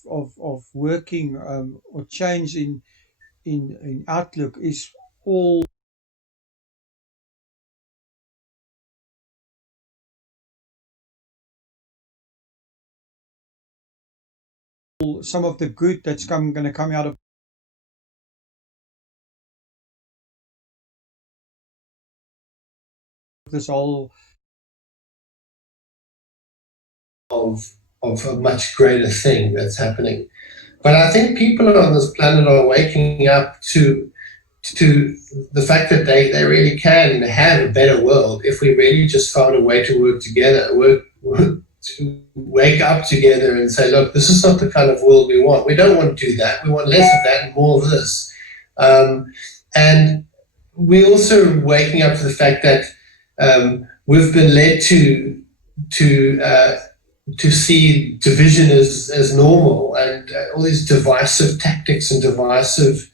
working or change in outlook is all some of the good that's going to come out of this whole of a much greater thing that's happening? But I think people on this planet are waking up to the fact that they really can have a better world if we really just found a way to work together, to wake up together and say, look, this is not the kind of world we want. We don't want to do that. We want less of that and more of this. And we're also waking up to the fact that we've been led to see division as normal, and all these divisive tactics and divisive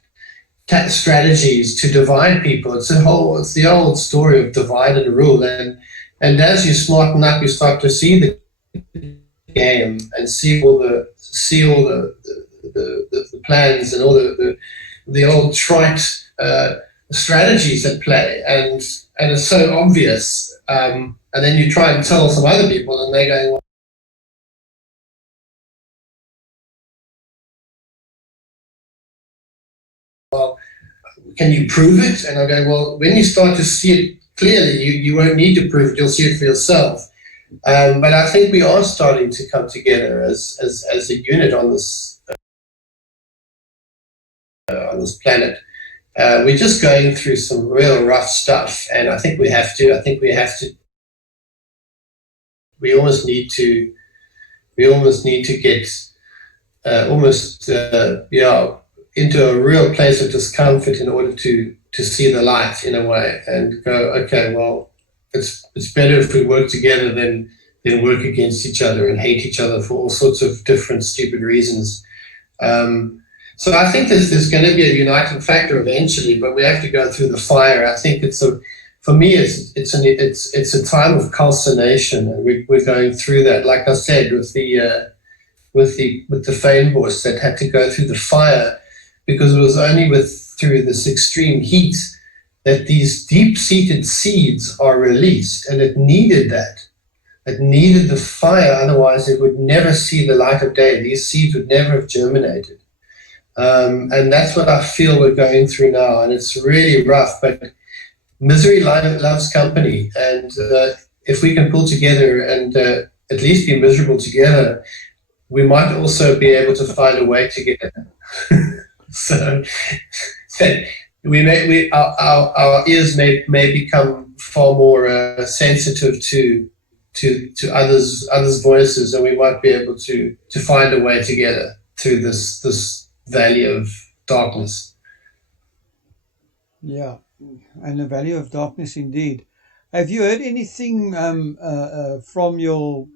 strategies to divide people. It's the old story of divide and rule. And as you smarten up, you start to see the game and see all the plans and all the old trite strategies at play, and it's so obvious. And then you try and tell some other people, and they're going, well, can you prove it? And I'm going, well, when you start to see it clearly, you won't need to prove it. You'll see it for yourself. But I think we are starting to come together as a unit on this planet. We're just going through some real rough stuff, and I think we have to. We almost need to get into a real place of discomfort in order to see the light in a way, and go, okay, well, it's better if we work together than work against each other and hate each other for all sorts of different stupid reasons. So I think there's going to be a uniting factor eventually, but we have to go through the fire. I think for me, it's a time of calcination, and we're going through that. Like I said, with the Fynbos that had to go through the fire, because it was only through this extreme heat that these deep-seated seeds are released, and it needed that. It needed the fire, otherwise it would never see the light of day. These seeds would never have germinated. And that's what I feel we're going through now, and it's really rough, but misery loves company, and if we can pull together and at least be miserable together, we might also be able to find a way together. So our ears may become far more sensitive to others' voices, and we might be able to find a way together through this valley of darkness. Yeah, and the valley of darkness indeed. Have you heard anything from your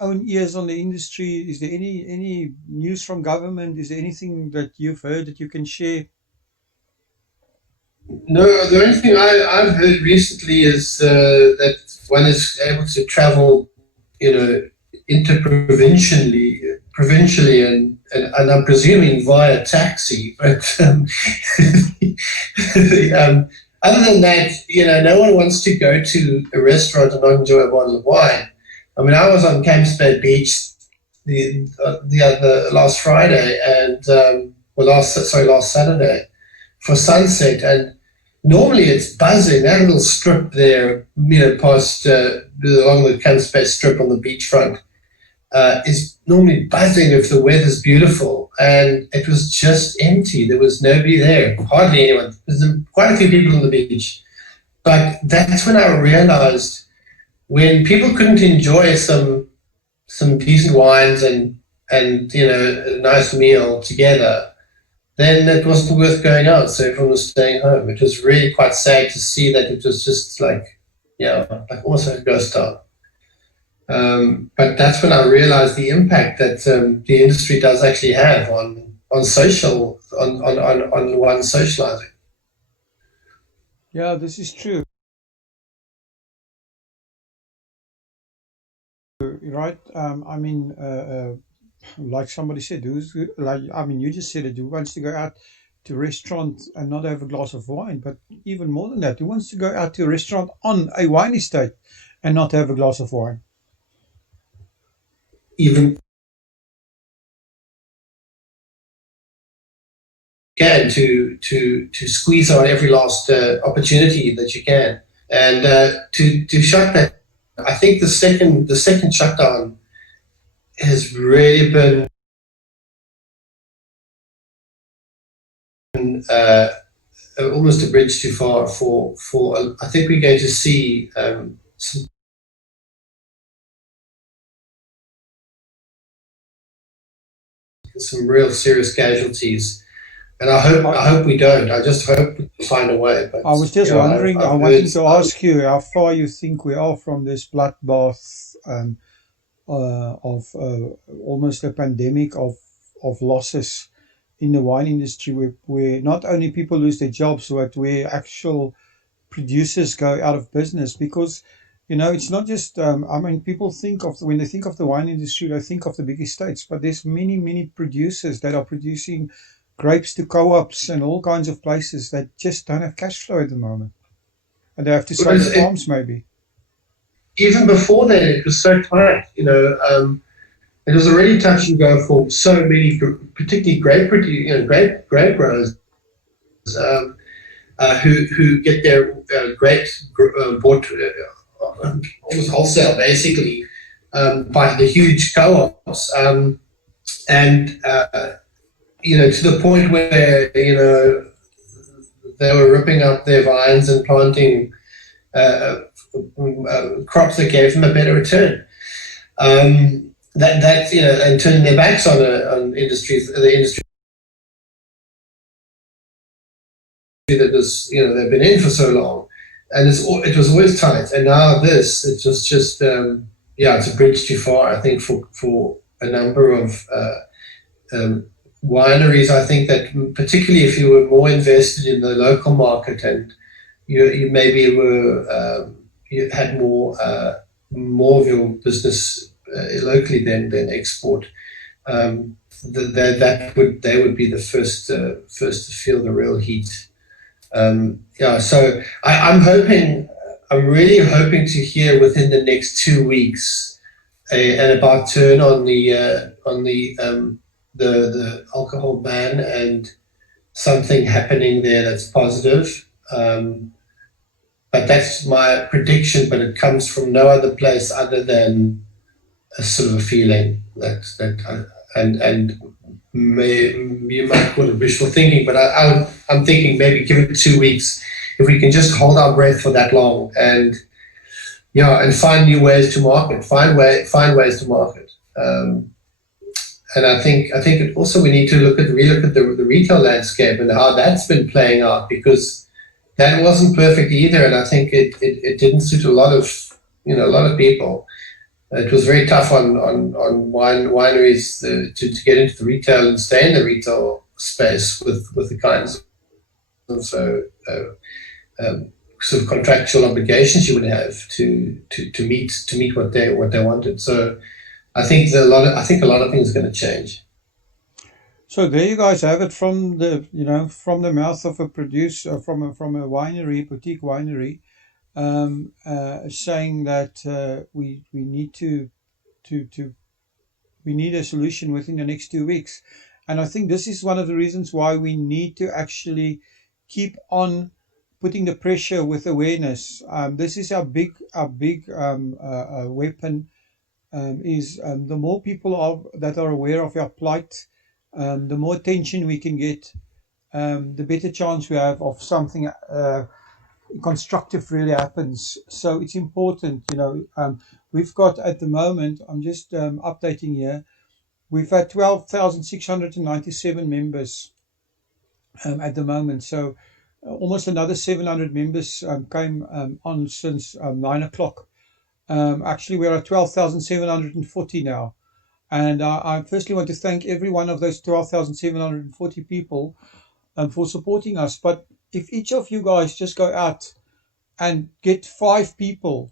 own ears on the industry? Is there any news from government? Is there anything that you've heard that you can share? No, the only thing I've heard recently is that one is able to travel, provincially, and I'm presuming via taxi. But other than that, no one wants to go to a restaurant and not enjoy a bottle of wine. I mean, I was on Camps Bay Beach the last Friday last Saturday for sunset, and normally it's buzzing. That little strip there, past along the Camps Bay strip on the beachfront, is normally buzzing if the weather's beautiful, and it was just empty. There was nobody there, hardly anyone. There's quite a few people on the beach, but that's when I realized, when people couldn't enjoy some decent wines and a nice meal together, then it wasn't worth going out. So everyone was staying home. It was really quite sad to see that it was just like almost like a ghost town. But that's when I realized the impact that the industry does actually have on one socializing. Yeah, this is true. Right? Like somebody said, you just said it. Who wants to go out to a restaurant and not have a glass of wine? But even more than that, who wants to go out to a restaurant on a wine estate and not have a glass of wine? Even can to squeeze out every last opportunity that you can, and to shut that. I think the second shutdown has really been almost a bridge too far for. I think we're going to see some real serious casualties, and I hope we don't. I just hope we find a way. But I was just wondering. I wanted to ask you how far you think we are from this bloodbath of almost a pandemic of losses in the wine industry, where not only people lose their jobs, but where actual producers go out of business. Because it's not just people think of, when they think of the wine industry, they think of the big estates, but there's many producers that are producing grapes to co-ops and all kinds of places that just don't have cash flow at the moment, and they have to sell the farms maybe. Even before that, it was so tight. It was already touch and go for so many, particularly grape growers, who get their grapes bought almost wholesale, basically, by the huge co-ops, and to the point where they were ripping up their vines and planting crops that gave them a better return. And turning their backs on industries, the industry that was, they've been in for so long, and it was always tight. And now it was just it's a bridge too far, I think, for a number of wineries. I think that particularly if you were more invested in the local market, and you maybe were you had more of your business locally than export, they would be the first to feel the real heat. So I'm really hoping to hear within the next 2 weeks an about turn on the alcohol ban, and something happening there that's positive. But that's my prediction, but it comes from no other place other than a sort of a feeling and you might call it wishful thinking, but I'm thinking maybe give it 2 weeks. If we can just hold our breath for that long, and find new ways to market, find ways to market. And I think it also, we need to relook at the retail landscape and how that's been playing out, because that wasn't perfect either, and I think it didn't suit a lot of people. It was very tough on wineries to get into the retail and stay in the retail space with the kinds of sort of contractual obligations you would have to meet what they wanted. So I think a lot of things are going to change. So there you guys have it from the from the mouth of a producer from a winery, boutique winery, saying that we need to we need a solution within the next 2 weeks. And I think this is one of the reasons why we need to actually keep on putting the pressure with awareness. This is our big weapon. Is the more people that are aware of our plight, the more attention we can get, the better chance we have of something constructive really happens. So it's important, we've got at the moment, I'm just updating here, we've had 12,697 members at the moment. So almost another 700 members came on since 9 o'clock. Actually, we're at 12,740 now. And I firstly want to thank every one of those 12,740 people for supporting us. But if each of you guys just go out and get 5 people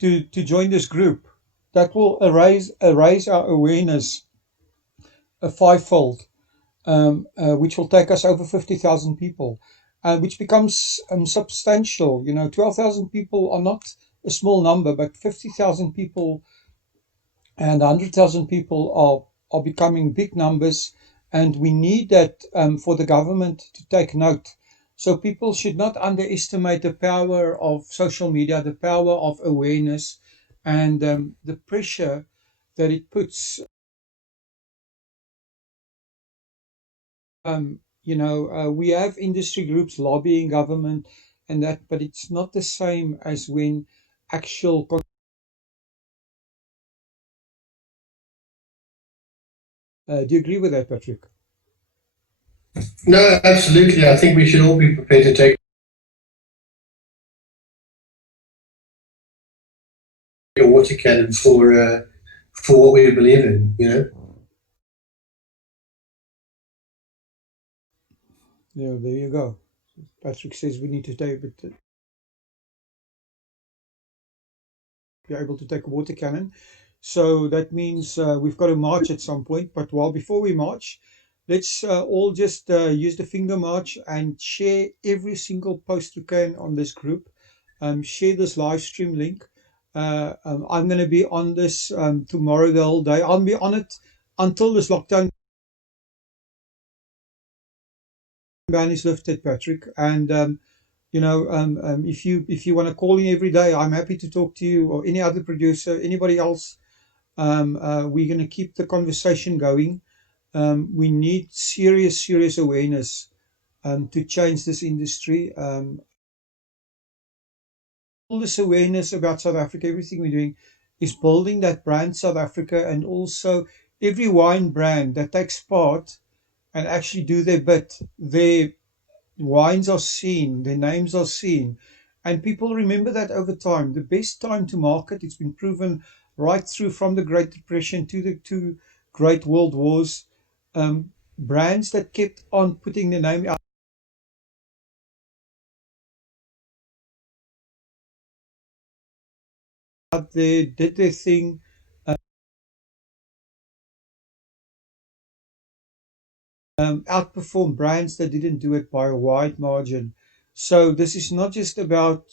to join this group, that will raise our awareness a fivefold, which will take us over 50,000 people, which becomes substantial. 12,000 people are not a small number, but 50,000 people and 100,000 people are becoming big numbers, and we need that for the government to take note. So people should not underestimate the power of social media, the power of awareness, and the pressure that it puts. We have industry groups lobbying government and that, but it's not the same as when actual. Do you agree with that, Patrick? No, absolutely. I think we should all be prepared to take a water cannon for what we believe in. Yeah, there you go. Patrick says we need to be able to take a water cannon. So that means we've got to march at some point. But before we march, let's all just use the finger march and share every single post you can on this group. Share this live stream link. I'm going to be on this tomorrow the whole day. I'll be on it until this lockdown ban is lifted, Patrick. And if you want to call in every day, I'm happy to talk to you or any other producer, anybody else. We're going to keep the conversation going. We need serious awareness to change this industry. All this awareness about South Africa, everything we're doing is building that brand South Africa, and also every wine brand that takes part and actually do their bit. Their wines are seen, their names are seen, and people remember that over time. The best time to market, it's been proven right through from the Great Depression to the two great world wars. Brands that kept on putting their name out there, did their thing, outperformed brands that didn't do it by a wide margin. So this is not just about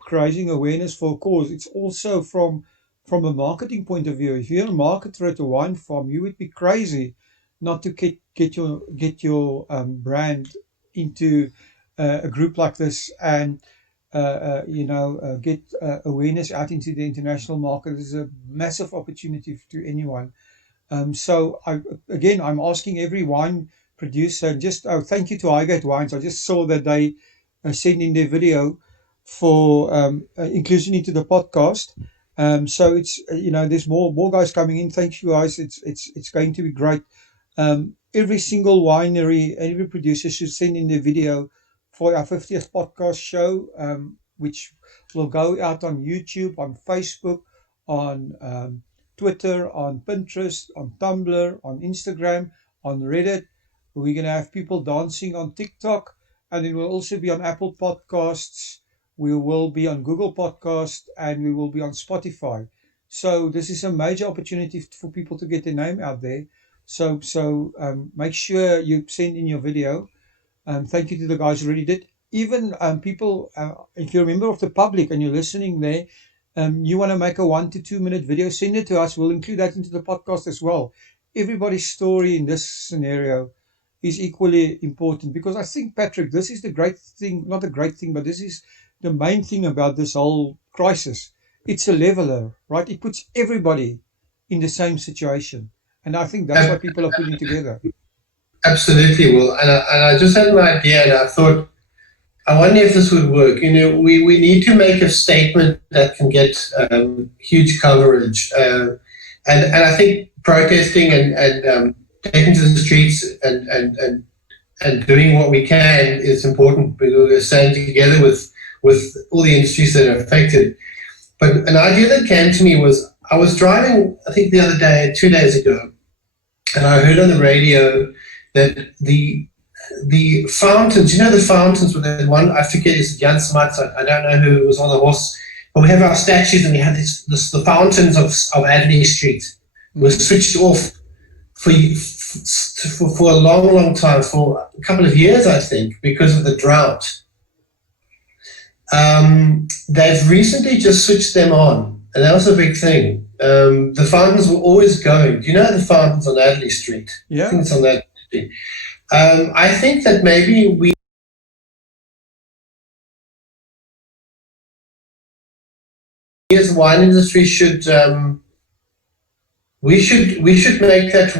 creating awareness for a cause. It's also from a marketing point of view. If you're a marketer at a wine farm, you would be crazy not to get your brand into a group like this, and get awareness out into the international market. This is a massive opportunity to anyone. So I'm asking every wine producer, just thank you to Highgate Wines. I just saw that they sent in their video for inclusion into the podcast. So it's there's more guys coming in. Thank you guys. It's going to be great. Every single winery, every producer should send in their video for our 50th podcast show, which will go out on YouTube, on Facebook, on Twitter, on Pinterest, on Tumblr, on Instagram, on Reddit. We're going to have people dancing on TikTok, and it will also be on Apple Podcasts. We will be on Google Podcast, and we will be on Spotify. So this is a major opportunity for people to get their name out there. So make sure you send in your video. Thank you to the guys who already did. Even people, if you're a member of the public and you're listening there, you want to make a 1 to 2 minute video, send it to us. We'll include that into the podcast as well. Everybody's story in this scenario is equally important, because I think, Patrick, this is the great thing, not the great thing, but this is the main thing about this whole crisis. It's a leveler, right? It puts everybody in the same situation. And I think that's what people are putting together. Absolutely. Well, and I just had an idea, and I thought, I wonder if this would work. You know, we need to make a statement that can get huge coverage. And I think protesting and taking to the streets and doing what we can is important, because we're staying together with all the industries that are affected. But an idea that came to me was, I was driving, I think the other day, 2 days ago, and I heard on the radio that the fountains, you know, the fountains with the one, I forget, is Jan Smuts, I don't know who was on the horse, but we have our statues, and we have the fountains of Adelaide Street were switched off for a long time, for a couple of years, I think, because of the drought. They've recently just switched them on, and that was a big thing. The fountains were always going. Do you know the fountains on Adelaide Street? Yeah. I think it's on that street. I think that maybe we, as the wine industry, should we should make that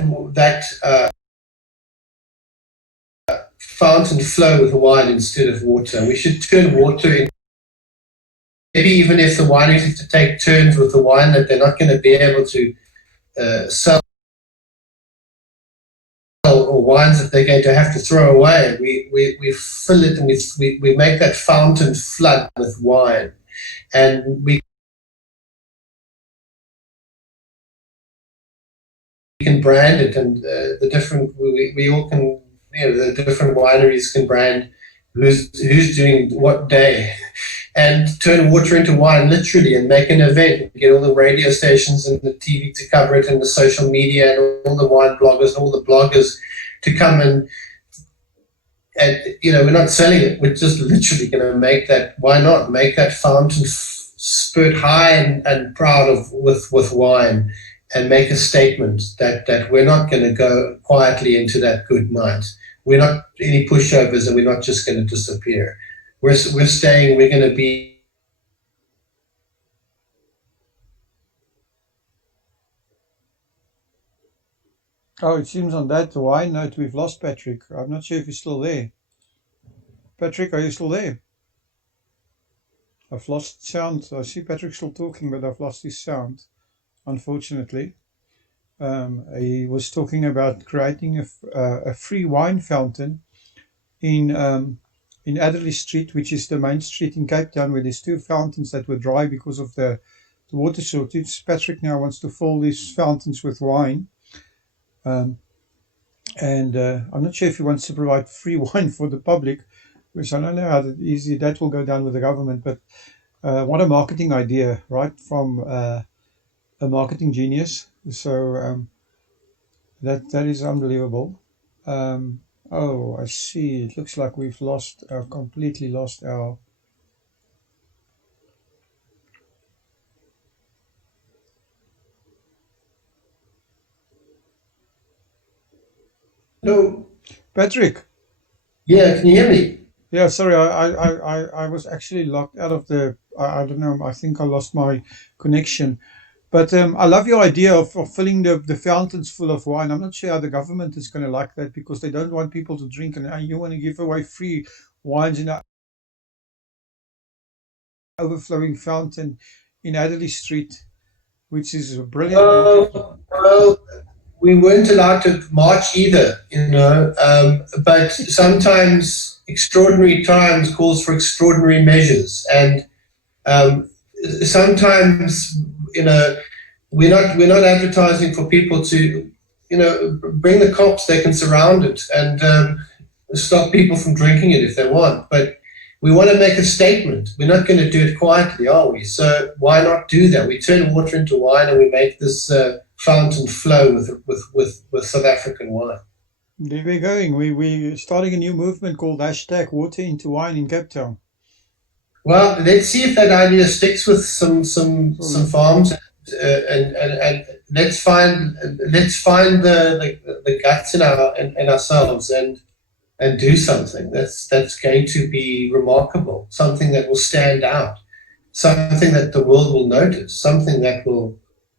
fountain flow with wine instead of water. We should turn water in. Maybe even if the wineries have to take turns with the wine that they're not going to be able to sell, or wines that they're going to have to throw away, we fill it, and we make that fountain flood with wine, and we can brand it, and the different, we all can, you know, the different wineries can brand who's doing what day, and turn water into wine, literally, and make an event, get all the radio stations and the TV to cover it, and the social media, and all the wine bloggers and all the bloggers to come and you know, we're not selling it, we're just literally going to make that, why not make that fountain spurt high and proud with wine, and make a statement that we're not going to go quietly into that good night. We're not any pushovers, and we're not just going to disappear. We're staying, we're going to be. Oh, it seems on that wine note we've lost Patrick. I'm not sure if he's still there. Patrick, are you still there? I've lost sound. I see Patrick still talking, but I've lost his sound, unfortunately. He was talking about creating a free wine fountain in Adderley Street, which is the main street in Cape Town, where there's 2 fountains that were dry because of the water shortage. Patrick now wants to fill these fountains with wine. I'm not sure if he wants to provide free wine for the public, which I don't know how easy that will go down with the government, but what a marketing idea, right, from a marketing genius. So that is unbelievable. Oh, I see. It looks like we've completely lost our. No. Patrick. Yeah, can you hear me? Yeah, sorry, I was actually locked out of the. I don't know. I think I lost my connection. But I love your idea of filling the fountains full of wine. I'm not sure how the government is going to like that, because they don't want people to drink, and you want to give away free wines in an overflowing fountain in Adderley Street, which is a brilliant. Well, we weren't allowed to march either, you know, but sometimes extraordinary times calls for extraordinary measures, and sometimes, you know, we're not advertising for people to, you know, bring the cops, they can surround it and stop people from drinking it if they want. But we want to make a statement. We're not going to do it quietly, are we? So why not do that? We turn water into wine, and we make this fountain flow with South African wine. There we're going. We're starting a new movement called hashtag Water into Wine in Cape Town. Well, let's see if that idea sticks with some farms, and let's find the guts in ourselves and do something that's going to be remarkable, something that will stand out, something that the world will notice, something that will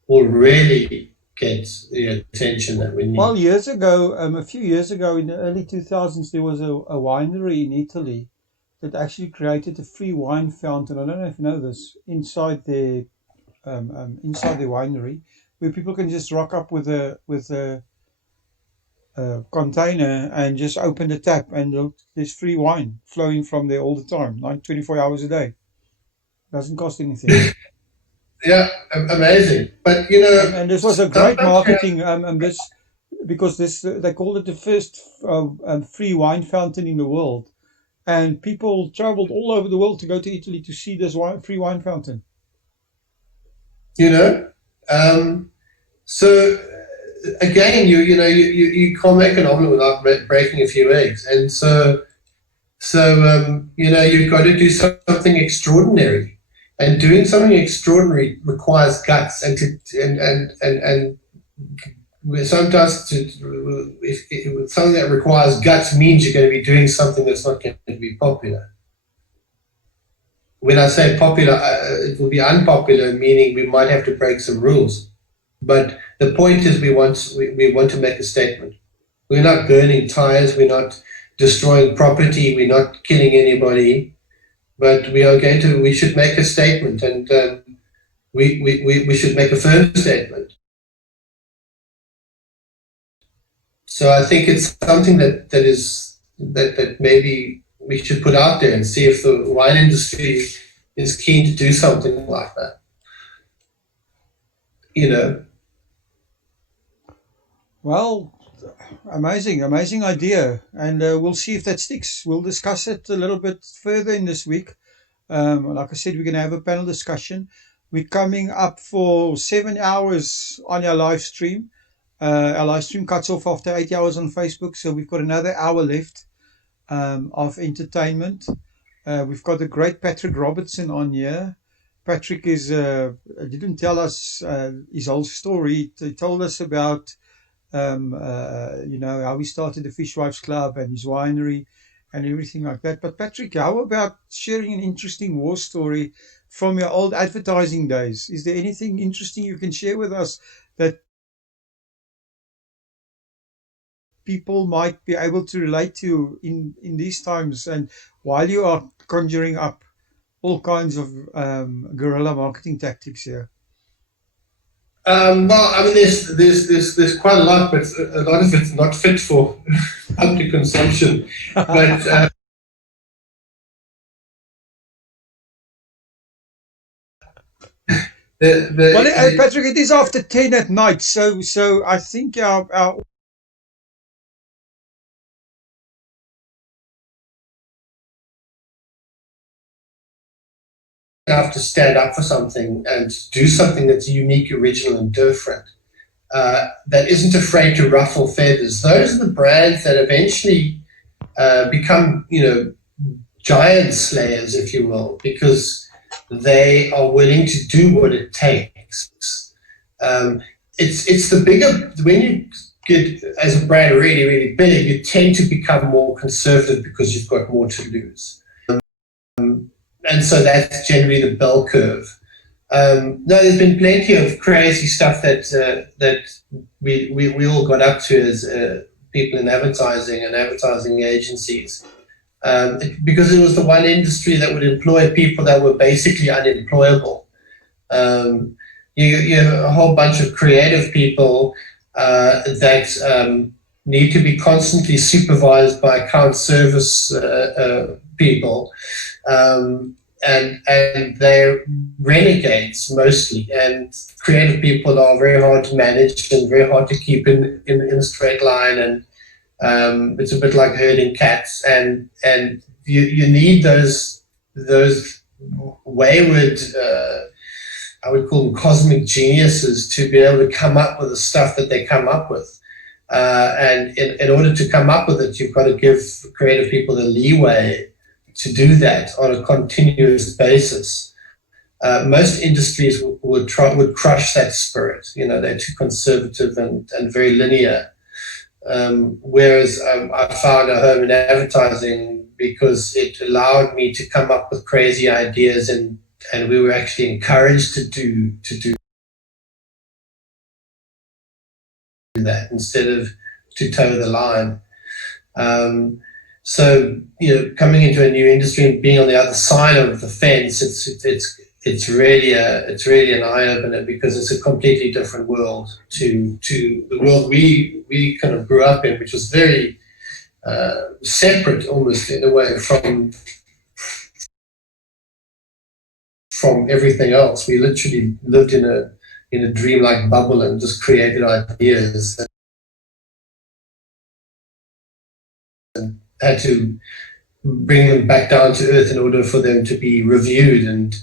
really get the attention that we need. Well, a few years ago, in the early 2000s, there was a winery in Italy that actually created a free wine fountain. I don't know if you know this, inside the winery, where people can just rock up with a container and just open the tap, and there's free wine flowing from there all the time, like 24 hours a day. Doesn't cost anything. Yeah, amazing. But and this was a great marketing. Because they called it the first free wine fountain in the world, and people traveled all over the world to go to Italy to see this free wine fountain. So again, you can't make an omelet without breaking a few eggs, and so you've got to do something extraordinary. And doing something extraordinary requires guts, and sometimes something that requires guts means you're going to be doing something that's not going to be popular. When I say popular, it will be unpopular, meaning we might have to break some rules. But the point is, we want to make a statement. We're not burning tires, we're not destroying property, we're not killing anybody. But we should make a statement, and we should make a firm statement. So I think it's something that maybe we should put out there and see if the wine industry is keen to do something like that. Well, amazing idea, and we'll see if that sticks. We'll discuss it a little bit further in this week. Like I said, we're going to have a panel discussion. We're coming up for 7 hours on our live stream. Our live stream cuts off after 8 hours on Facebook, so we've got another hour left of entertainment. We've got the great Patrick Robertson on here. Patrick didn't tell us his whole story. He told us about how he started the Fishwives Club and his winery and everything like that. But Patrick, how about sharing an interesting war story from your old advertising days? Is there anything interesting you can share with us that people might be able to relate to in these times, and while you are conjuring up all kinds of guerrilla marketing tactics here? Well, I mean, there's quite a lot, but a lot of it's not fit for public consumption. But Patrick, it is after 10 at night, so I think our have to stand up for something and do something that's unique, original, and different. That isn't afraid to ruffle feathers. Those are the brands that eventually become, giant slayers, if you will, because they are willing to do what it takes. It's the bigger, when you get as a brand really, really big, you tend to become more conservative because you've got more to lose. And so that's generally the bell curve. No, there's been plenty of crazy stuff that we all got up to as people in advertising and advertising agencies, because it was the one industry that would employ people that were basically unemployable. You have a whole bunch of creative people that need to be constantly supervised by account service people. And they're renegades mostly, and creative people are very hard to manage and very hard to keep in a straight line, and it's a bit like herding cats, and you need those wayward, I would call them cosmic geniuses, to be able to come up with the stuff that they come up with. And in order to come up with it, you've got to give creative people the leeway to do that on a continuous basis. Most industries would crush that spirit. They're too conservative and very linear. Whereas I found a home in advertising because it allowed me to come up with crazy ideas, and we were actually encouraged to do that instead of to toe the line. So coming into a new industry and being on the other side of the fence, it's really an eye opener, because it's a completely different world to the world we kind of grew up in, which was very separate, almost in a way, from everything else. We literally lived in a dreamlike bubble and just created ideas and had to bring them back down to earth in order for them to be reviewed. And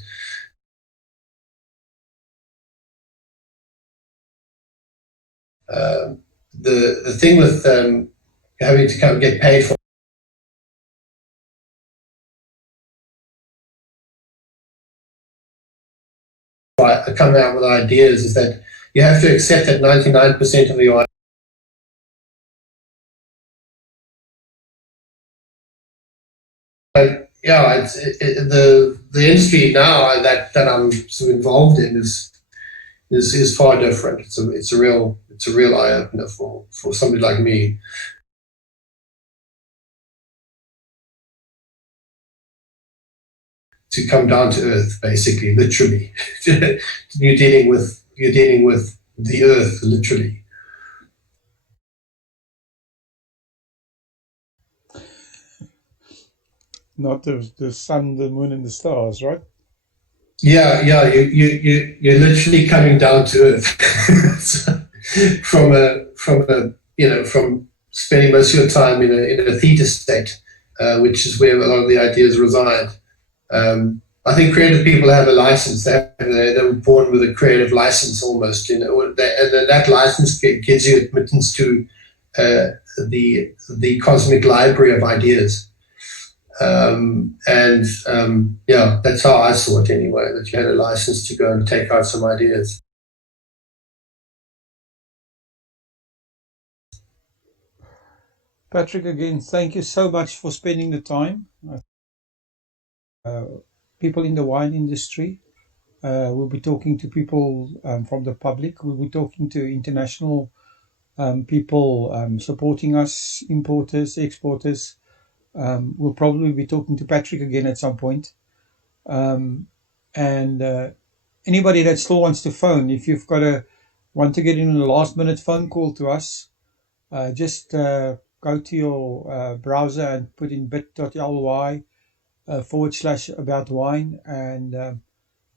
the thing with having to kind of get paid for coming out with ideas is that you have to accept that 99% of your the industry now that I'm sort of involved in is far different. It's a real eye opener for somebody like me. To come down to earth, basically, literally. You're dealing with the earth, literally. Not the sun, the moon, and the stars, right? Yeah. You're literally coming down to earth. from spending most of your time in a theta state, which is where a lot of the ideas reside. I think creative people have a license. They were born with a creative license almost, and that license gives you admittance to the cosmic library of ideas. That's how I saw it anyway, that you had a license to go and take out some ideas. Patrick, again, thank you so much for spending the time. People in the wine industry. We'll be talking to people from the public. We'll be talking to international people supporting us, importers, exporters. We'll probably be talking to Patrick again at some point. Anybody that still wants to phone, if you've want to get in a last minute phone call to us, just go to your browser and put in bit.ly /about wine, and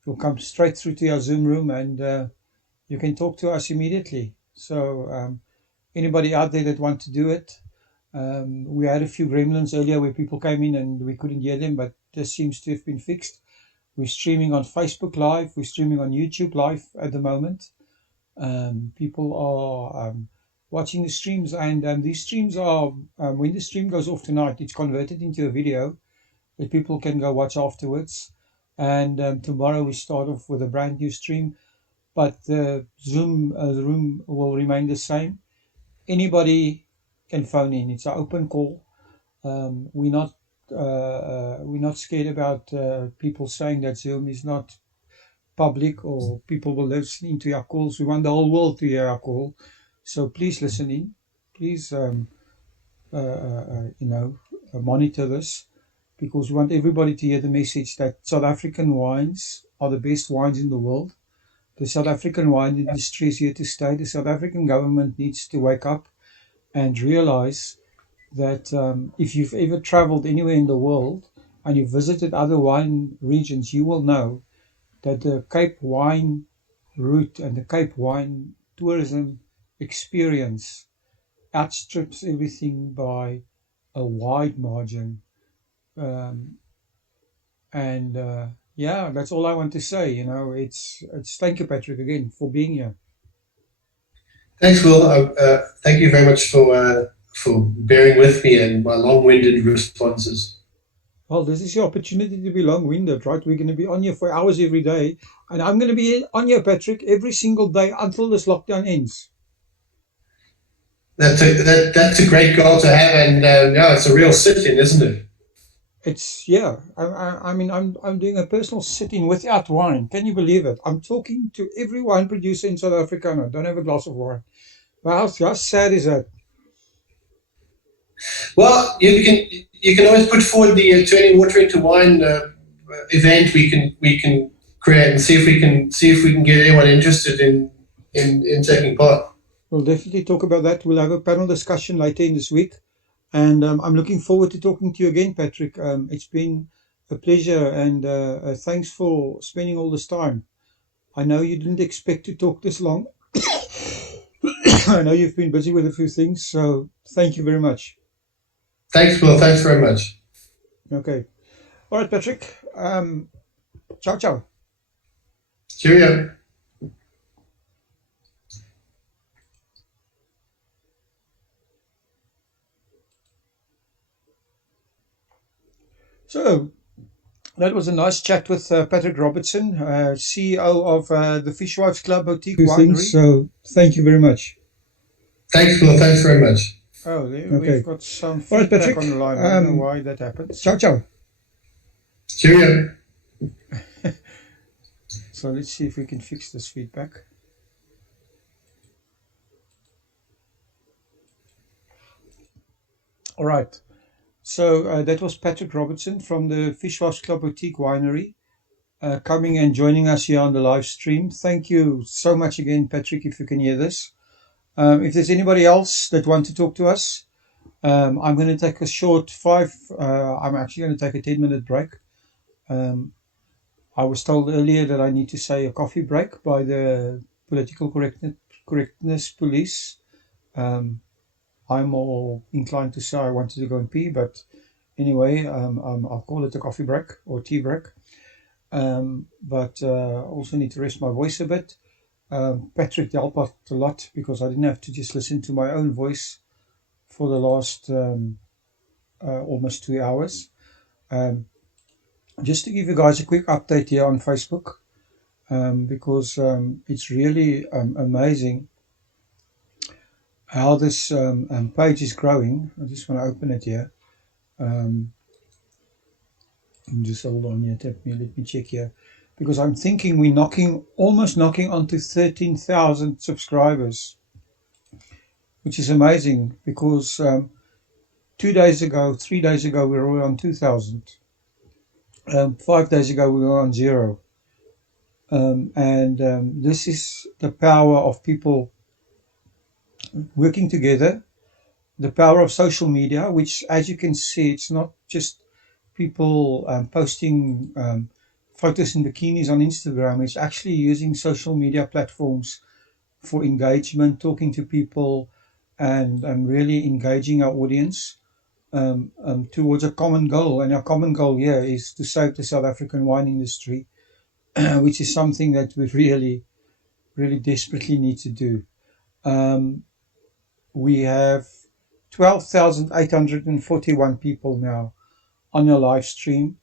you'll come straight through to your Zoom room, and you can talk to us immediately. So anybody out there that want to do it, we had a few gremlins earlier where people came in and we couldn't hear them, but this seems to have been fixed. We're streaming on Facebook Live. We're streaming on YouTube Live at the moment. People are watching the streams, and these streams are, when the stream goes off tonight, it's converted into a video that people can go watch afterwards. And tomorrow we start off with a brand new stream, but the Zoom the room will remain the same. Anybody can phone in. It's an open call. We're not scared about people saying that Zoom is not public or people will listen into our calls. We want the whole world to hear our call. So please listen in. Please, monitor this, because we want everybody to hear the message that South African wines are the best wines in the world. The South African wine industry is here to stay. The South African government needs to wake up and realize that if you've ever traveled anywhere in the world and you've visited other wine regions, you will know that the Cape wine route and the Cape wine tourism experience outstrips everything by a wide margin. And yeah, that's all I want to say. You know, it's thank you, Patrick, again for being here. Thanks, Will. Thank you very much for bearing with me and my long-winded responses. Well, this is your opportunity to be long-winded, right? We're going to be on here for hours every day, and I'm going to be on here, Patrick, every single day until this lockdown ends. That's a great goal to have, and yeah, it's a real sit-in, isn't it? It's yeah. I mean, I'm doing a personal sit-in without wine. Can you believe it? I'm talking to every wine producer in South Africa, and I don't have a glass of wine. Well, how sad is that? Well, you can always put forward the turning water into wine event we can create and see if we can get anyone interested in taking part. We'll definitely talk about that. We'll have a panel discussion later in this week. And I'm looking forward to talking to you again, Patrick. It's been a pleasure, and thanks for spending all this time. I know you didn't expect to talk this long. I know you've been busy with a few things, so thank you very much. Thanks, Will. Thanks very much. Okay. All right, Patrick. Ciao, ciao. Cheerio. So that was a nice chat with Patrick Robertson, CEO of the Fishwives Club Boutique Winery. So thank you very much. Thanks, Will. Thanks very much. Oh, we've got some feedback on the line. I don't know why that happens. Ciao, ciao. Cheerio. So let's see if we can fix this feedback. All right. So that was Patrick Robertson from the Fishwives Club Boutique Winery coming and joining us here on the live stream. Thank you so much again, Patrick, if you can hear this. If there's anybody else that want to talk to us, I'm going to take a short I'm actually going to take a 10-minute break. I was told earlier that I need to say a coffee break by the political correctness police. I'm more inclined to say I wanted to go and pee, but anyway, I'll call it a coffee break or tea break. But also need to rest my voice a bit. Patrick helped out a lot because I didn't have to just listen to my own voice for the last almost 2 hours. Just to give you guys a quick update here on Facebook, because it's really amazing how this page is growing. I just want to open it here. Just hold on here, let me check here, because I'm thinking we're almost knocking onto 13,000 subscribers, which is amazing because 3 days ago we were on 2,000. 5 days ago we were on 0. This is the power of people working together, the power of social media, which, as you can see, it's not just people posting photos in bikinis on Instagram. It's actually using social media platforms for engagement, talking to people, and really engaging our audience towards a common goal. And our common goal here is to save the South African wine industry, which is something that we really, really desperately need to do. We have 12,841 people now on your live stream,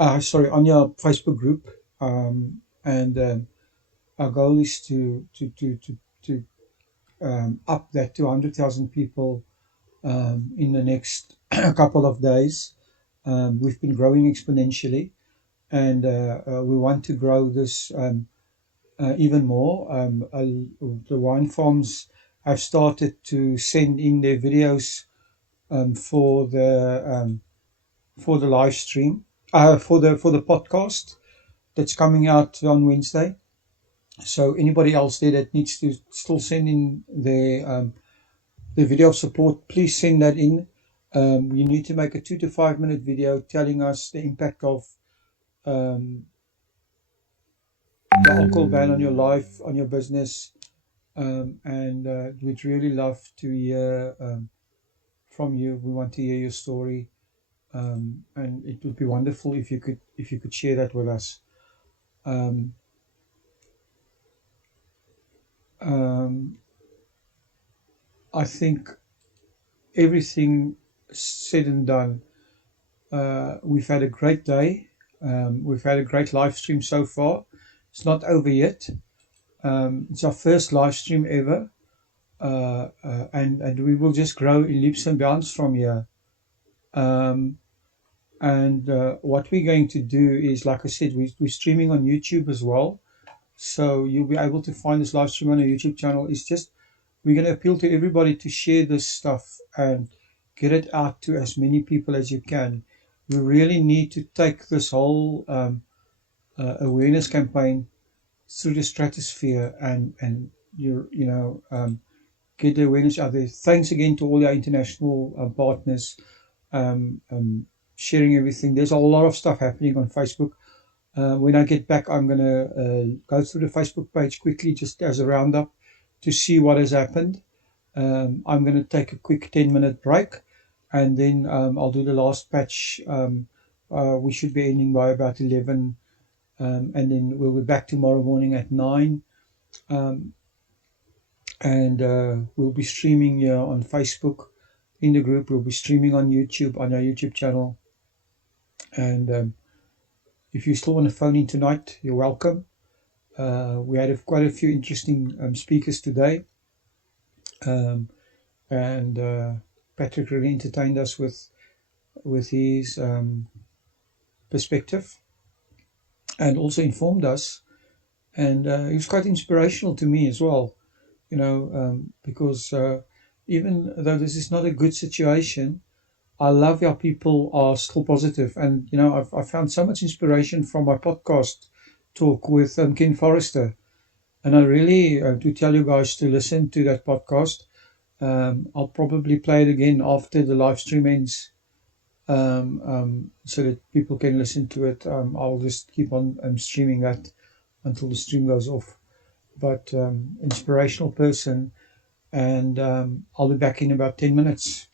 on your Facebook group, and our goal is to up that to 100,000 people in the next couple of days. We've been growing exponentially, and we want to grow this even more. The wine farms have started to send in their videos for the live stream, for the podcast that's coming out on Wednesday. So anybody else there that needs to still send in their video of support, please send that in. You need to make a 2 to 5 minute video telling us the impact of the alcohol ban on your life, on your business, and we'd really love to hear from you. We want to hear your story. and it would be wonderful if you could share that with us. Um, um, I think everything said and done, we've had a great day. We've had a great live stream so far. It's not over yet. It's our first live stream ever, and we will just grow in leaps and bounds from here. Um, and what we're going to do is, like I said, we're streaming on YouTube as well. So you'll be able to find this live stream on our YouTube channel. It's just, we're going to appeal to everybody to share this stuff and get it out to as many people as you can. We really need to take this whole awareness campaign through the stratosphere and get the awareness out there. Thanks again to all our international partners sharing everything. There's a lot of stuff happening on Facebook. When I get back, I'm going to go through the Facebook page quickly, just as a roundup, to see what has happened. I'm going to take a quick 10-minute break, and then I'll do the last patch. We should be ending by about 11, and then we'll be back tomorrow morning at 9. And we'll be streaming here on Facebook in the group. We'll be streaming on YouTube, on our YouTube channel. And if you still want to phone in tonight, you're welcome. We had quite a few interesting speakers today. And Patrick really entertained us with his perspective, and also informed us. And it was quite inspirational to me as well, because even though this is not a good situation, I love how people are still positive. And, I've found so much inspiration from my podcast talk with Ken Forrester. And I really do tell you guys to listen to that podcast. I'll probably play it again after the live stream ends, so that people can listen to it. I'll just keep on streaming that until the stream goes off. But inspirational person, and I'll be back in about 10 minutes.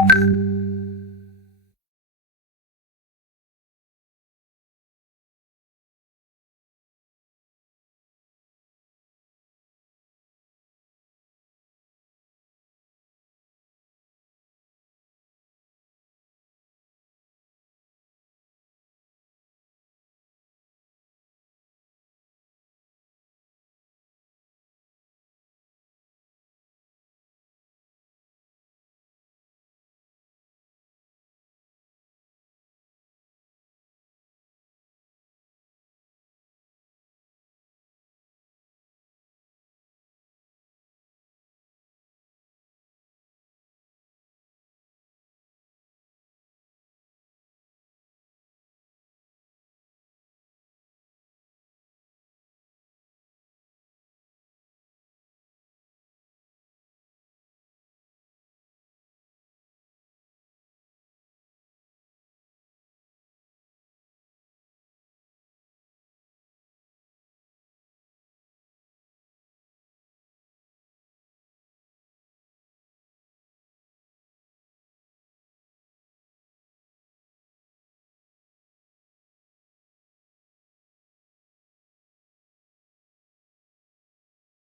you.